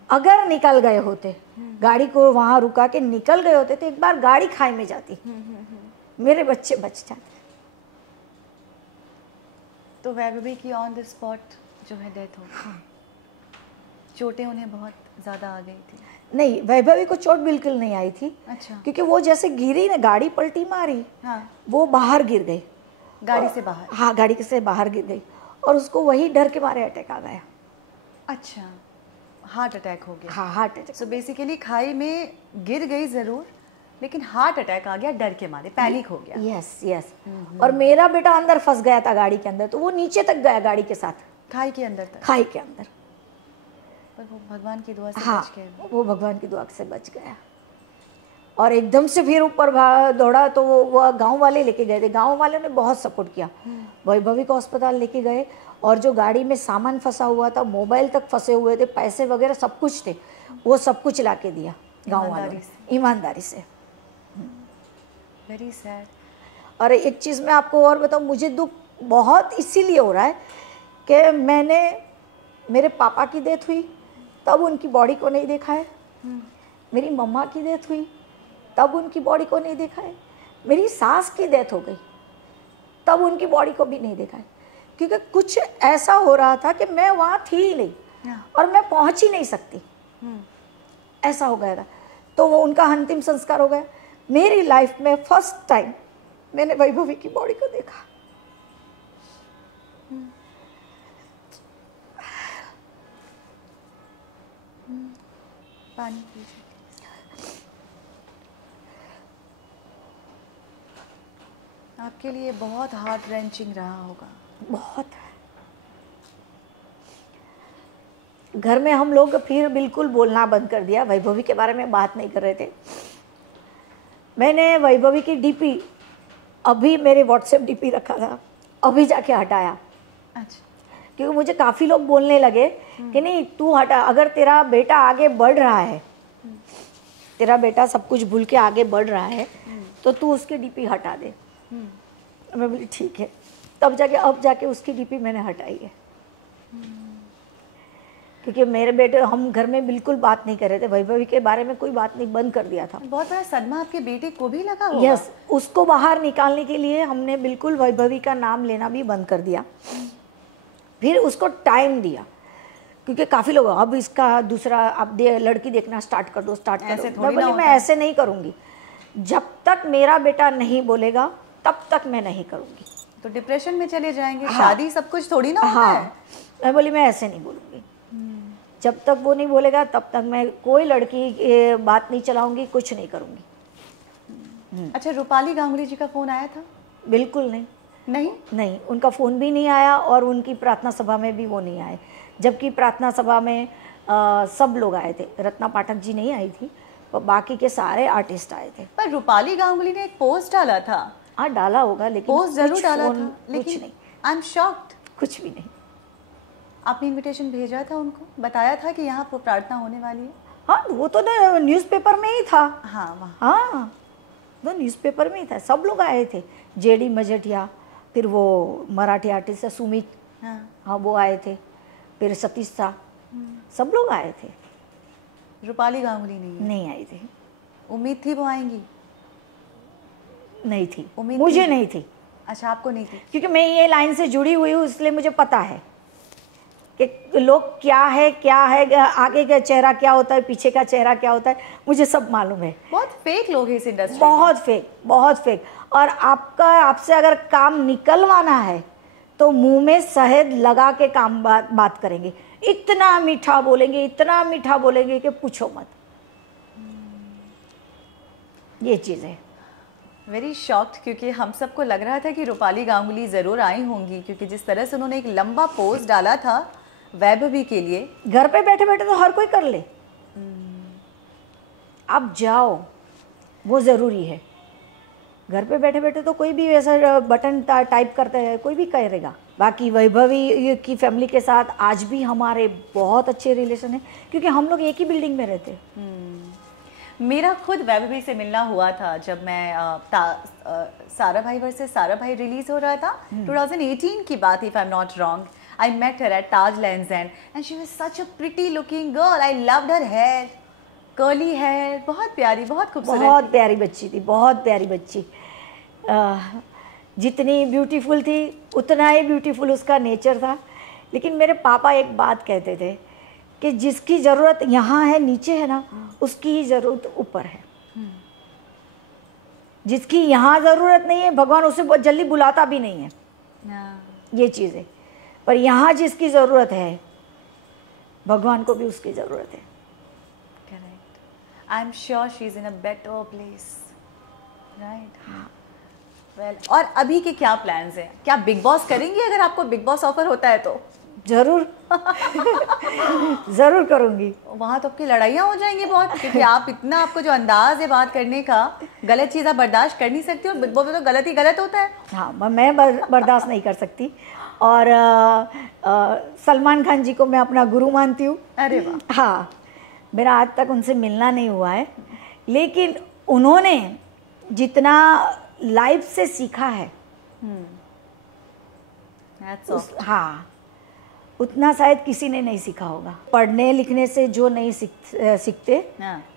अगर निकल गए होते, गाड़ी को वहाँ रुका के निकल गए होते, तो एक बार गाड़ी खाई में जाती, मेरे बच्चे बच जाते। तो वैभवी की ऑन द स्पॉट जो है डेथ हो गई। चोटें उन्हें बहुत ज़्यादा आ गई थी? नहीं, वैभवी को चोट बिल्कुल नहीं आई थी। अच्छा। क्योंकि वो जैसे गिरी ना, गाड़ी पलटी मारी, हाँ। वो बाहर गिर गई, गाड़ी से बाहर? हाँ, गाड़ी से बाहर गिर गई, और उसको वही डर के मारे अटैक आ गया। अच्छा, हार्ट अटैक हो गया? हाँ, हार्ट अटैक। सो बेसिकली खाई में गिर गई ज़रूर, लेकिन हार्ट अटैक आ गया, डर के मारे पैनिक हो गया। Yes yes. और मेरा बेटा अंदर फंस गया था गाड़ी के अंदर, तो वो नीचे तक गया गाड़ी के साथ, खाई के अंदर तक? खाई के अंदर। पर वो भगवान की दुआ से हाँ, बच गए। वो भगवान की दुआ से बच गया। और एकदम से फिर ऊपर दौड़ा, तो वो गांव वाले लेके गए थे। गांव वालों ने बहुत सपोर्ट किया, वैभवी को अस्पताल लेके गए, और जो गाड़ी में सामान फंसा हुआ था, मोबाइल तक फंसे हुए थे, पैसे वगैरह सब कुछ थे, वो सब कुछ ला के दिया गाँव वालों ने, ईमानदारी से। Very sad. और एक चीज़ मैं आपको और बताऊँ, मुझे दुख बहुत इसीलिए हो रहा है कि मेरे पापा की डेथ हुई, तब उनकी बॉडी को नहीं देखा है। मेरी मम्मा की डेथ हुई, तब उनकी बॉडी को नहीं देखा है। मेरी सास की डेथ हो गई, तब उनकी बॉडी को भी नहीं देखा है। क्योंकि कुछ ऐसा हो रहा था कि मैं वहाँ थी ही नहीं, और मैं पहुँच ही नहीं सकती, ऐसा हो गया था। तो वो उनका अंतिम संस्कार हो गया। मेरी लाइफ में फर्स्ट टाइम मैंने वैभवी की बॉडी को देखा। पानी पीजिए। आपके लिए बहुत हार्ट रेंचिंग रहा होगा। बहुत। घर में हम लोग फिर बिल्कुल बोलना बंद कर दिया, वैभवी के बारे में बात नहीं कर रहे थे। मैंने वैभवी की डीपी, अभी मेरे व्हाट्सएप डीपी रखा था, अभी जाके हटाया। अच्छा। क्योंकि मुझे काफ़ी लोग बोलने लगे कि नहीं तू हटा, अगर तेरा बेटा आगे बढ़ रहा है, तेरा बेटा सब कुछ भूल के आगे बढ़ रहा है, तो तू उसकी डीपी हटा दे। मैं बोली ठीक है। तब जाके अब जाके उसकी डीपी मैंने हटाई है। क्योंकि मेरे बेटे, हम घर में बिल्कुल बात नहीं कर रहे थे, वैभवी के बारे में कोई बात नहीं, बंद कर दिया था। बहुत बड़ा सदमा आपके बेटे को भी लगा होगा। यस, उसको बाहर निकालने के लिए हमने बिल्कुल वैभवी का नाम लेना भी बंद कर दिया। फिर उसको टाइम दिया, क्योंकि काफ़ी लोग अब इसका दूसरा आप लड़की देखना स्टार्ट कर दो, स्टार्ट कर दो। मैं बोली मैं ऐसे नहीं करूँगी, जब तक मेरा बेटा नहीं बोलेगा तब तक मैं नहीं करूँगी। तो डिप्रेशन में चले जाएंगे। हाँ। शादी सब कुछ थोड़ी ना होता है। मैं बोली मैं ऐसे नहीं बोलूँगी, जब तक वो नहीं बोलेगा तब तक मैं कोई लड़की बात नहीं चलाऊंगी, कुछ नहीं करूँगी। अच्छा, रूपाली गांगुली जी का फ़ोन आया था? बिल्कुल नहीं। नहीं, उनका फ़ोन भी नहीं आया, और उनकी प्रार्थना सभा में भी वो नहीं आए। जबकि प्रार्थना सभा में सब लोग आए थे, रत्ना पाठक जी नहीं आई थी, बाकी के सारे आर्टिस्ट आए थे। पर रूपाली गांगुली ने एक पोस्ट डाला था। हाँ, डाला होगा, लेकिन पोस्ट जरूर डाला था, लेकिन कुछ नहीं, आई एम शॉक्ड। कुछ भी नहीं। आपने इनविटेशन भेजा था उनको, बताया था कि यहाँ पर प्रार्थना होने वाली है? हाँ, वो तो ना न्यूज़पेपर में ही था। हाँ, वहाँ। हाँ, तो न्यूज़पेपर में ही था, सब लोग आए थे। जेडी मजेठिया, फिर वो मराठी आर्टिस्ट सुमित, हाँ वो आए थे, फिर सतीश शाह, सब लोग आए थे। रूपाली गांगुली नहीं आई थी। उम्मीद थी वो आएंगी? नहीं थी, उम्मीद मुझे नहीं थी। अच्छा, आपको नहीं थी? क्योंकि मैं ये लाइन से जुड़ी हुई हूँ, इसलिए मुझे पता है कि लोग क्या है, आगे का चेहरा क्या होता है, पीछे का चेहरा क्या होता है, मुझे सब मालूम है। बहुत फेक लोग हैं इस इंडस्ट्री में। बहुत फेक। और आपसे अगर काम निकलवाना है तो मुंह में शहद लगा के काम बात करेंगे, इतना मीठा बोलेंगे कि पूछो मत। ये चीज़ है। वेरी शॉक्ड, क्योंकि हम सबको लग रहा था कि रूपाली गांगुली ज़रूर आई होंगी, क्योंकि जिस तरह से उन्होंने एक लंबा पोस्ट डाला था वैभवी के लिए। घर पे बैठे बैठे तो हर कोई कर ले, आप जाओ, वो ज़रूरी है। घर पे बैठे बैठे तो कोई भी ऐसा बटन टाइप करता है, कोई भी करेगा। बाकी वैभवी की फैमिली के साथ आज भी हमारे बहुत अच्छे रिलेशन है, क्योंकि हम लोग एक ही बिल्डिंग में रहते हैं। मेरा खुद वैभवी से मिलना हुआ था जब मैं सारा भाई वर्सेस सारा भाई रिलीज हो रहा था। 2018 की बात, if I am not wrong. I met her at Taj lens and she was such a pretty looking girl. I loved her hair, curly hair, बहुत प्यारी, बहुत खूबसूरत, बहुत प्यारी बच्ची थी, बहुत प्यारी बच्ची। जितनी ब्यूटीफुल थी उतना ही ब्यूटीफुल उसका नेचर था। लेकिन मेरे पापा एक बात कहते थे कि जिसकी ज़रूरत यहाँ है, नीचे है ना, उसकी ही ज़रूरत ऊपर है। जिसकी यहाँ ज़रूरत नहीं है, भगवान उसे बहुत जल्दी बुलाता भी नहीं है। ये चीज़ है। पर यहाँ जिसकी ज़रूरत है, भगवान को भी उसकी ज़रूरत है। Correct. I am sure she is in a better place, right? Well, और अभी के क्या प्लान्स हैं? क्या बिग बॉस करेंगी? अगर आपको बिग बॉस ऑफर होता है तो ज़रूर ज़रूर करूँगी। वहाँ तो आपकी लड़ाइयाँ हो जाएंगी बहुत, क्योंकि आप इतना, आपको जो अंदाज है बात करने का, गलत चीज़ आप बर्दाश्त कर नहीं सकती, और बिग बॉस में तो गलत ही गलत होता है। हाँ, मैं बर्दाश्त नहीं कर सकती। और सलमान खान जी को मैं अपना गुरु मानती हूँ। अरे वाह। हाँ, मेरा आज तक उनसे मिलना नहीं हुआ है, लेकिन उन्होंने जितना लाइफ से सीखा है, हाँ, उतना शायद किसी ने नहीं सीखा होगा। पढ़ने लिखने से जो नहीं सीखते,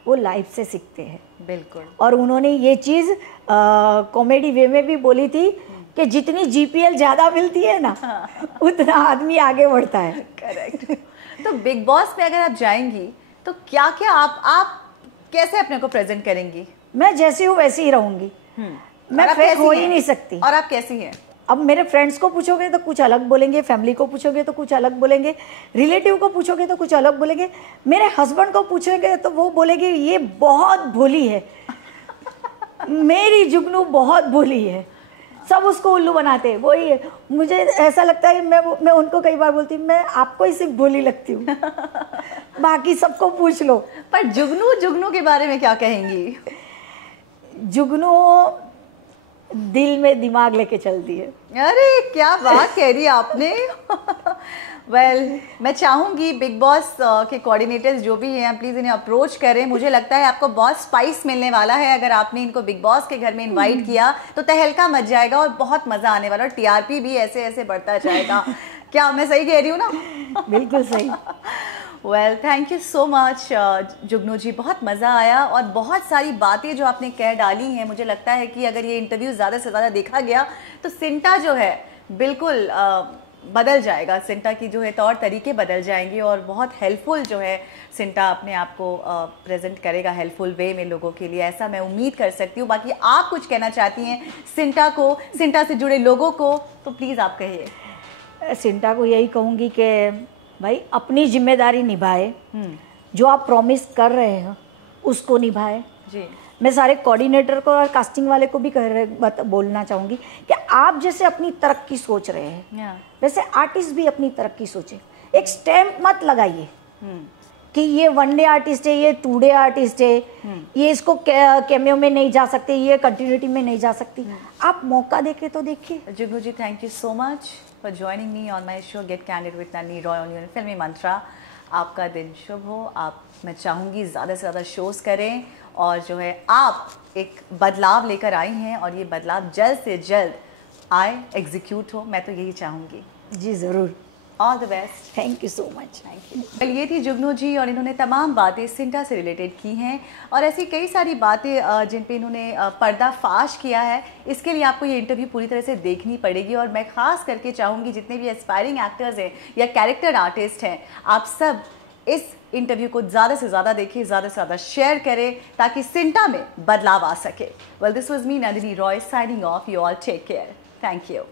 वो लाइफ से सीखते हैं। बिल्कुल। और उन्होंने ये चीज़ कॉमेडी वे में भी बोली थी कि जितनी जीपीएल ज़्यादा मिलती है ना, उतना आदमी आगे बढ़ता है। करेक्ट। तो बिग बॉस में अगर आप जाएंगी तो क्या क्या आप कैसे अपने को प्रेजेंट करेंगी? मैं जैसी हूँ वैसी ही रहूँगी। मैं फेक हो ही नहीं सकती। और आप कैसी हैं? अब मेरे फ्रेंड्स को पूछोगे तो कुछ अलग बोलेंगे, फैमिली को पूछोगे तो कुछ अलग बोलेंगे, रिलेटिव को पूछोगे तो कुछ अलग बोलेंगे, मेरे हस्बैंड को पूछोगे तो वो बोलेंगे ये बहुत भोली है, मेरी जुगनू बहुत भोली है। सब उसको उल्लू बनाते हैं। वही है, मुझे ऐसा लगता है मैं उनको कई बार बोलती हूँ, मैं आपको ही सिर्फ भोली लगती हूँ, बाकी सबको पूछ लो। पर जुगनू के बारे में क्या कहेंगी? जुगनू दिल में दिमाग लेके चलती है। अरे क्या बात कह रही है आपने। वेल, मैं चाहूँगी बिग बॉस के कोऑर्डिनेटर्स जो भी हैं, प्लीज़ इन्हें अप्रोच करें। मुझे लगता है आपको बहुत स्पाइस मिलने वाला है। अगर आपने इनको बिग बॉस के घर में इनवाइट किया तो तहलका मच जाएगा और बहुत मज़ा आने वाला, और टीआरपी भी ऐसे ऐसे बढ़ता जाएगा। क्या मैं सही कह रही हूँ ना? बिल्कुल सही। Well, thank you so much जुगनू जी, बहुत मज़ा आया, और बहुत सारी बातें जो आपने कह डाली हैं। मुझे लगता है कि अगर ये इंटरव्यू ज़्यादा से ज़्यादा देखा गया तो सिंटा जो है बिल्कुल बदल जाएगा। सिंटा की जो है तौर तरीके बदल जाएंगे, और बहुत हेल्पफुल जो है सिंटा अपने आप को प्रेजेंट करेगा हेल्पफुल वे में लोगों के लिए, ऐसा मैं उम्मीद कर सकती हूँ। बाकी आप कुछ कहना चाहती हैं सिंटा को, सिंटा से जुड़े लोगों को, तो प्लीज़ आप कहिए। सिंटा को यही कहूँगी कि भाई अपनी जिम्मेदारी निभाए, जो आप प्रॉमिस कर रहे हो उसको निभाए जी। मैं सारे कोऑर्डिनेटर को और कास्टिंग वाले को भी बोलना चाहूँगी कि आप जैसे अपनी तरक्की सोच रहे हैं, वैसे आर्टिस्ट भी अपनी तरक्की सोचे। एक स्टैम्प मत लगाइए कि ये वन डे आर्टिस्ट है, ये 2 डे आर्टिस्ट है, ये इसको कैमियो में नहीं जा सकते, ये कंटिन्यूटी में नहीं जा सकती। आप मौका देके तो देखिए। Jugnu ji, thank you so much for joining me on my show Get Candid with Nandini Roy on Filmy Mantra. आपका दिन शुभ हो। मैं चाहूँगी ज़्यादा से ज़्यादा शोज़ करें, और जो है आप एक बदलाव लेकर आई हैं, और ये बदलाव जल्द से जल्द आए, एग्जीक्यूट हो। मैं तो यही चाहूँगी। जी ज़रूर। All the best. Thank you so much. Thank you. ये थी जुगनू जी और इन्होंने तमाम बातें सिंटा से रिलेटेड की हैं और ऐसी कई सारी बातें जिन पे इन्होंने पर्दाफाश किया है। इसके लिए आपको ये इंटरव्यू पूरी तरह से देखनी पड़ेगी और मैं खास करके चाहूँगी जितने भी एस्पायरिंग एक्टर्स हैं या कैरेक्टर आर्टिस्ट हैं, आप सब इस इंटरव्यू को ज़्यादा से ज़्यादा देखें, ज़्यादा से ज़्यादा शेयर करें ताकि सिंटा में बदलाव आ सके। Well, this was me Nandini Roy signing off. You all take care. Thank you.